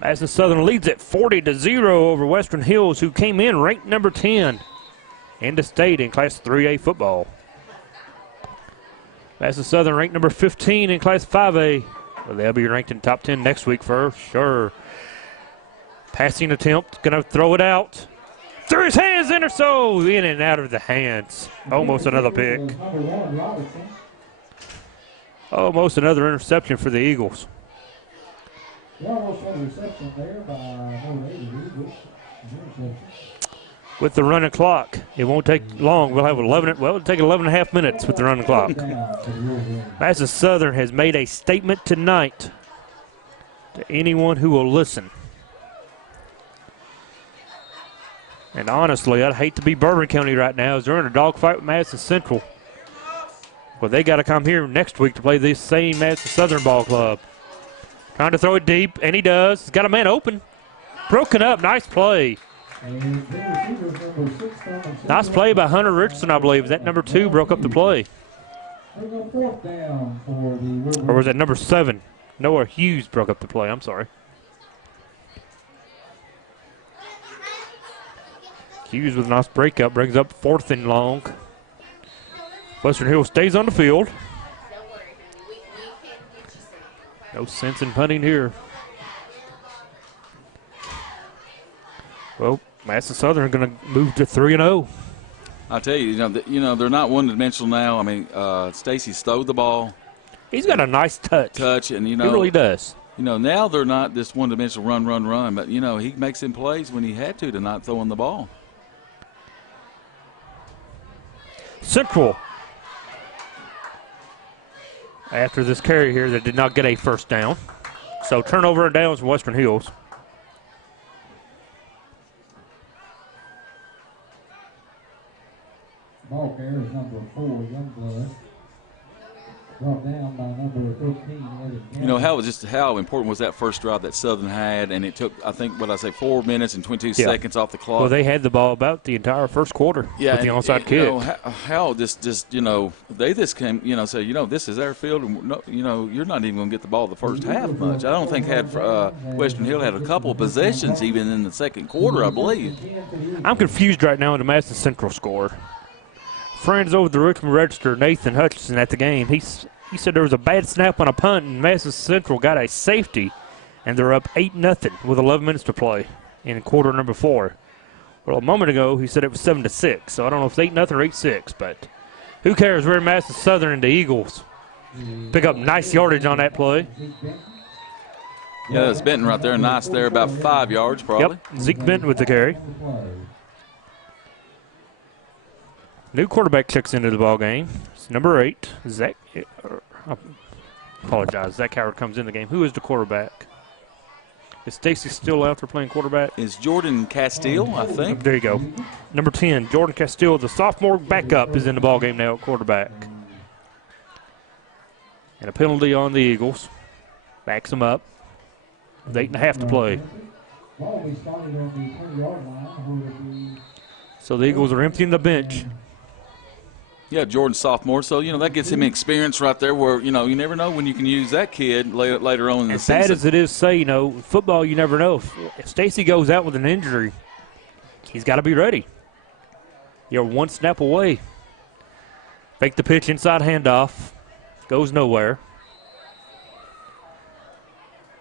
Madison Southern leads at 40-0 over Western Hills, who came in ranked number 10 in the state in Class 3A football. Madison Southern ranked number 15 in Class 5A. Well, they'll be ranked in top 10 next week for sure. Passing attempt, going to throw it out. Through his hands, in or so, in and out of the hands. Almost another pick. Almost another interception for the Eagles. With the running clock, it won't take long. We'll have 11. Well, it'll take 11 and a half minutes with the running clock. Madison Southern has made a statement tonight to anyone who will listen. And honestly, I'd hate to be Bourbon County right now as they're in a dogfight with Madison Central. Well, they got to come here next week to play this same Madison Southern ball club. Trying to throw it deep, and he does. He's got a man open. Broken up, nice play. Nice play by Hunter Richardson, I believe. That number 2 broke up the play. Or was that number 7? Noah Hughes broke up the play. I'm sorry. Hughes with a nice breakup brings up 4th and long. Western Hills stays on the field. No sense in punting here. Well, Madison Southern are going to move to 3-0. I tell you, they're not one-dimensional now. I mean, Stacy stowed the ball. He's got a nice touch. And he really does. Now they're not this one-dimensional run, but he makes them plays when he had to not throwing the ball. Central, after this carry here, that did not get a first down. So turnover and downs for Western Hills. Ball carrier is number 4, Youngblood. Brought down by number 13, How important was that first drive that Southern had, and it took, I think, 4 minutes and 22 seconds off the clock. Well, they had the ball about the entire first quarter with the onside kick. They just came, say, this is our field, and you're not even going to get the ball the first half much. I don't think Western Hill had a couple of possessions even in the second quarter, I believe. I'm confused right now in the Madison Central score. Friends over the Richmond Register, Nathan Hutchinson, at the game, he said there was a bad snap on a punt, and Madison Central got a safety, and they're up 8-0 with 11 minutes to play in quarter number 4. Well, a moment ago, he said it was 7-6, so I don't know if it's 8-0 or 8-6, but who cares? We're in Madison Southern, and the Eagles pick up nice yardage on that play. Yeah, it's Benton right there, nice there, about 5 yards probably. Yep, Zeke Benton with the carry. New quarterback checks into the ball game. It's number 8, Zach. I apologize. Zach Howard comes in the game. Who is the quarterback? Is Stacy still out there playing quarterback? Is Jordan Castile, I think. There you go. Number 10, Jordan Castile, the sophomore backup, is in the ball game now at quarterback. And a penalty on the Eagles. Backs them up with 8.5 to play. So the Eagles are emptying the bench. Yeah, Jordan sophomore, so, that gets him experience right there where, you never know when you can use that kid later on in the season. As bad as it is to say, football, you never know. If Stacy goes out with an injury, he's got to be ready. You're one snap away. Fake the pitch, inside handoff. Goes nowhere.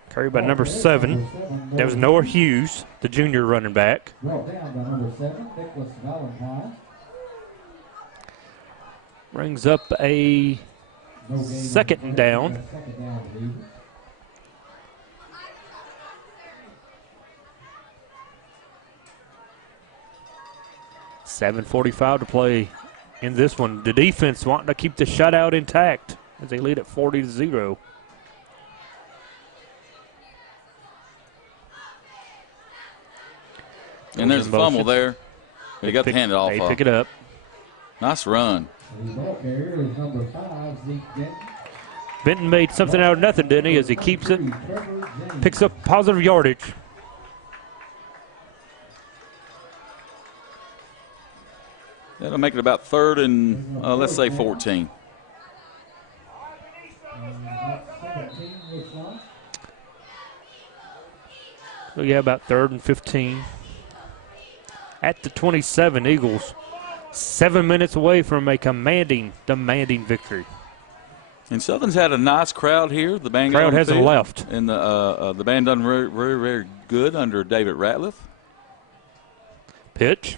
Carried by number 7. That was Noah Hughes, the junior running back. Brought down by number 7, Nicholas Valentine. Brings up a second and down. 7:45 to play in this one. The defense wanting to keep the shutout intact as they lead at 40-0. And there's a fumble there. They got the handoff. They pick it up. Nice run. Benton made something out of nothing, didn't he, as he keeps it, picks up positive yardage. That'll make it about 3rd and, let's say, 14. So, yeah, about 3rd and 15. At the 27, Eagles 7 minutes away from a demanding victory. And Southern's had a nice crowd here. The band crowd hasn't left. And the band done very, very, very good under David Ratliff. Pitch.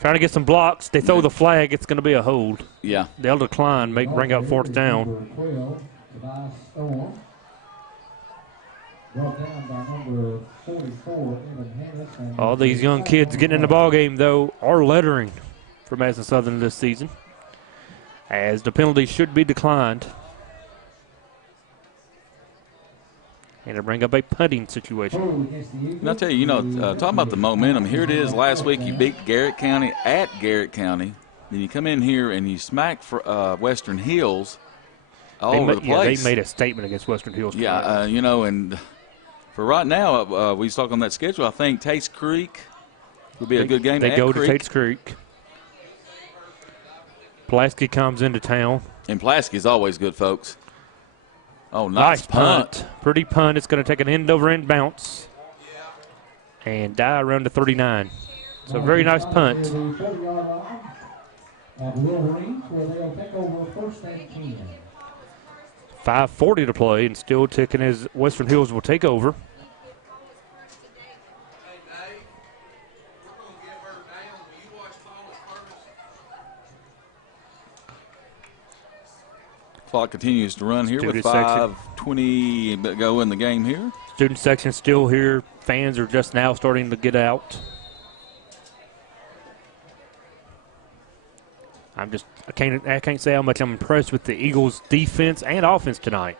Trying to get some blocks. They throw the flag. It's going to be a hold. Yeah. They'll decline, bring up 4th down. All these young kids getting in the ball game, though, are lettering for Madison Southern this season, as the penalty should be declined. And to bring up a punting situation. And I'll tell you, talking about the momentum, here it is last week. You beat Garrett County at Garrett County. Then you come in here and you smack for Western Hills all over the place. They made a statement against Western Hills. Yeah, and For right now, we talk on that schedule. I think Tate's Creek will be a good game. They go to Tate's Creek. Pulaski comes into town. And Pulaski's always good, folks. Oh, nice punt. Pretty punt. It's going to take an end-over-end bounce and die around the 39. So very nice punt. 5:40 to play and still ticking as Western Hills will take over. Clock continues to run here with 5:20 to go in the game here. Student section still here. Fans are just now starting to get out. I can't say how much I'm impressed with the Eagles' defense and offense tonight.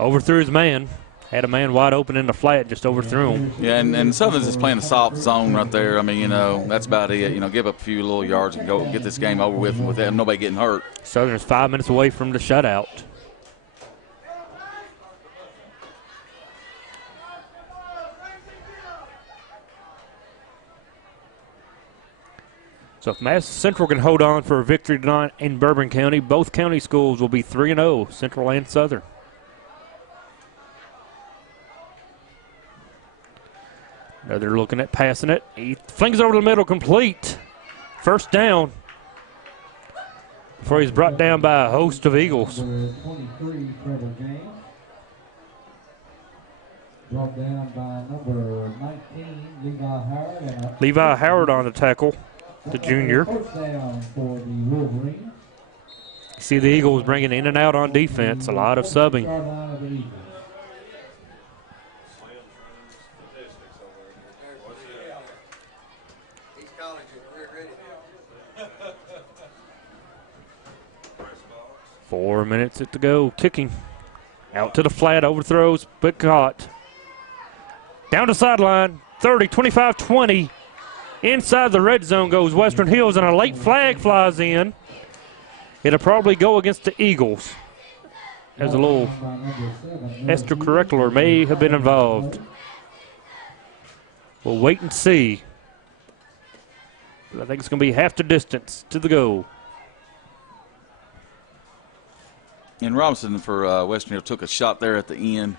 Overthrew his man. Had a man wide open in the flat, just overthrew him. Yeah, and Southern's just playing a soft zone right there. I mean, that's about it. Give up a few little yards and go get this game over with without nobody getting hurt. Southern's 5 minutes away from the shutout. So if Madison Central can hold on for a victory tonight in Bourbon County, both county schools will be 3-0, Central and Southern. Now they're looking at passing it. He flings it over the middle, complete. First down. Before he's brought down by a host of Eagles. Brought down by number 19, Levi Howard. Levi Howard on the tackle, the junior. First down for the Wolverines. You see the Eagles bringing in and out on defense, a lot of subbing. Sideline of the Eagles. 4 minutes to go, kicking. Out to the flat, overthrows, but caught. Down to sideline, 30, 25, 20. Inside the red zone goes Western Hills, and a late flag flies in. It'll probably go against the Eagles, as a little extracurricular may have been involved. We'll wait and see. But I think it's going to be half the distance to the goal. And Robinson for Western Hill took a shot there at the end,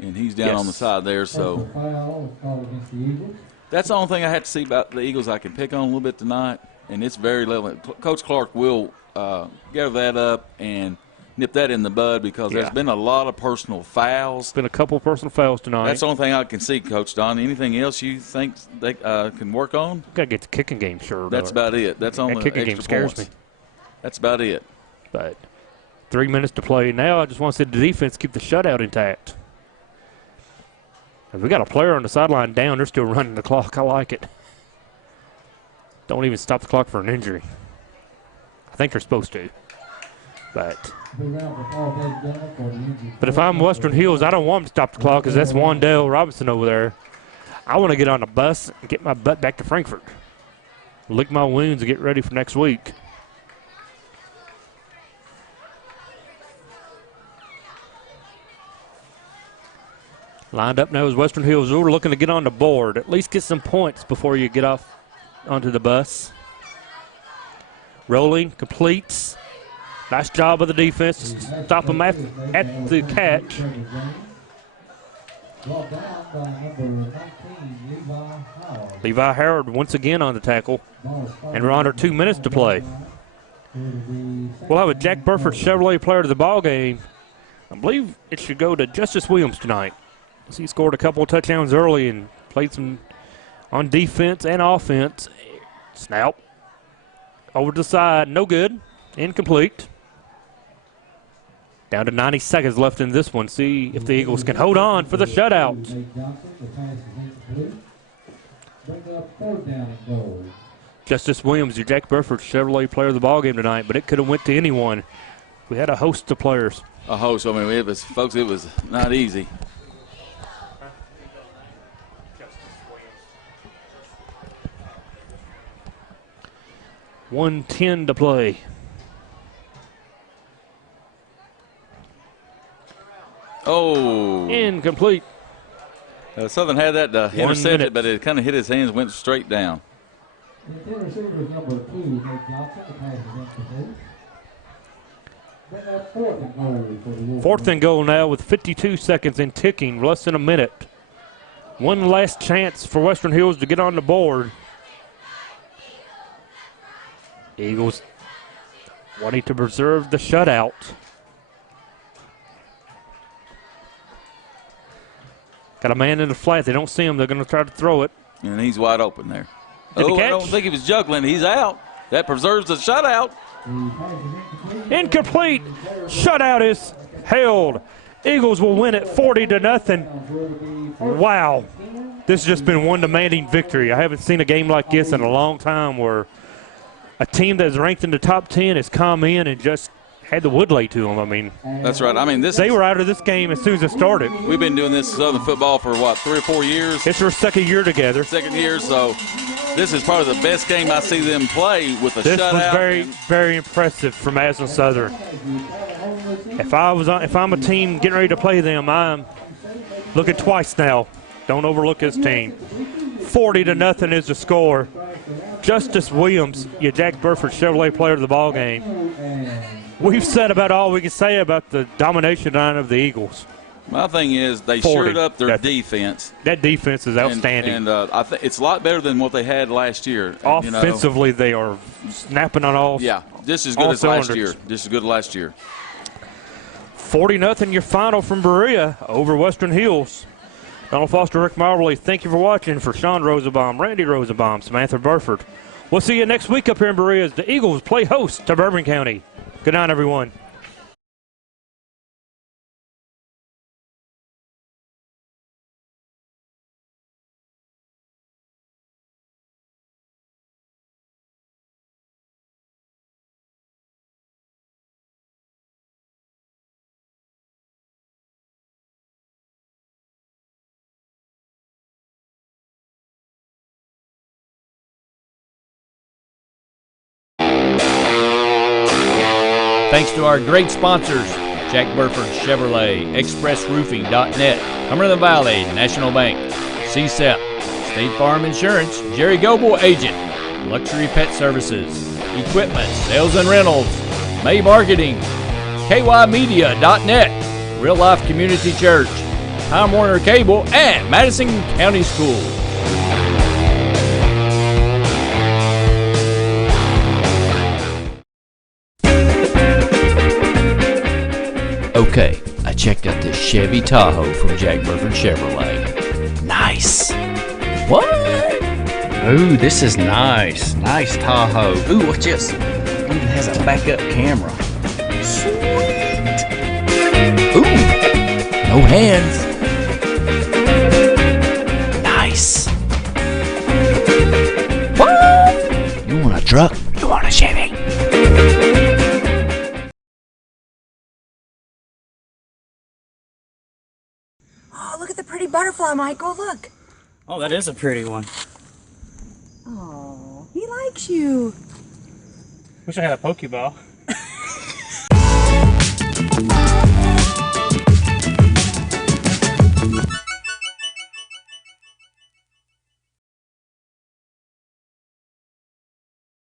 and he's down on the side there. So that's the only thing I had to see about the Eagles I can pick on a little bit tonight, and it's very level. Coach Clark will gather that up and nip that in the bud because there's been a lot of personal fouls. Been a couple of personal fouls tonight. That's the only thing I can see, Coach Don. Anything else you think they can work on? Got to get the kicking game sure. That's about it. That's on the kicking extra game scares points. me. That's about it. But 3 minutes to play. Now I just want to see the defense keep the shutout intact. If we got a player on the sideline down, they're still running the clock. I like it. Don't even stop the clock for an injury. I think they're supposed to. But if I'm Western Hills, I don't want them to stop the clock because that's Wandale Robinson over there. I want to get on a bus and get my butt back to Frankfort. Lick my wounds and get ready for next week. Lined up now is Western Hills. We're looking to get on the board, at least get some points before you get off onto the bus. Rolling, completes. Nice job of the defense to stop him at the catch. Levi Howard once again on the tackle. And we're under 2 minutes to play. We'll have a Jack Burford Chevrolet player of the ball game. I believe it should go to Justice Williams tonight. He scored a couple of touchdowns early and played some on defense and offense. Snap. Over to the side. No good. Incomplete. Down to 90 seconds left in this one. See if the Eagles can hold on for the shutout. Justice Williams, your Jack Burford Chevrolet player of the ball game tonight, but it could have went to anyone. We had a host of players. A host. I mean, it was not easy. 1:10 to play. Oh. Incomplete. Southern had that intercepted, but it kind of hit his hands, went straight down. The receiver is number 2, Nate Johnson. The pass is incomplete. Bring up 4th and goal for the Wolverines. 4th and goal now with 52 seconds and ticking, less than a minute. One last chance for Western Hills to get on the board. Eagles wanting to preserve the shutout. Got a man in the flat. They don't see him. They're going to try to throw it. And he's wide open there. Did he I catch? don't think he was juggling. He's out. That preserves the shutout. Incomplete. Shutout is held. Eagles will win it 40-0. Wow. This has just been one demanding victory. I haven't seen a game like this in a long time where a team that's ranked in the top 10 has come in and just had the wood laid to them. I mean, that's right. I mean, they were out of this game as soon as it started. We've been doing this Southern football for, what, 3 or 4 years? It's our second year together. Second year, so this is probably the best game I see them play with a shutout. This was very, very impressive for Madison Southern. If I'm a team getting ready to play them, I'm looking twice now. Don't overlook this team. 40-0 is the score. Justice Williams, your Jack Burford Chevrolet player of the ball game. We've said about all we can say about the domination line of the Eagles. My thing is they shored up their defense. That defense is outstanding. And I think it's a lot better than what they had last year. Offensively, they are snapping on all. Yeah, just as good as last year. Just as good as last year. 40-0 your final from Berea over Western Hills. Donald Foster, Rick Marbley, thank you for watching. For Sean Rosenbaum, Randy Rosenbaum, Samantha Burford. We'll see you next week up here in Berea as the Eagles play host to Bourbon County. Good night, everyone. Thanks to our great sponsors, Jack Burford Chevrolet, ExpressRoofing.net, Cumberland Valley National Bank, CSEP, State Farm Insurance, Jerry Goble Agent, Luxury Pet Services, Equipment, Sales and Rentals, May Marketing, KYMedia.net, Real Life Community Church, Time Warner Cable, and Madison County Schools. Okay, I checked out this Chevy Tahoe from Jack Burford Chevrolet. Nice. What? Ooh, this is nice. Nice Tahoe. Ooh, what's this? It even has a backup camera. Sweet. Ooh, no hands. Nice. What? You want a truck? You want a Chevy? Oh, look at the pretty butterfly, Michael. Look. Oh, that is a pretty one. Oh, he likes you. Wish I had a Pokeball.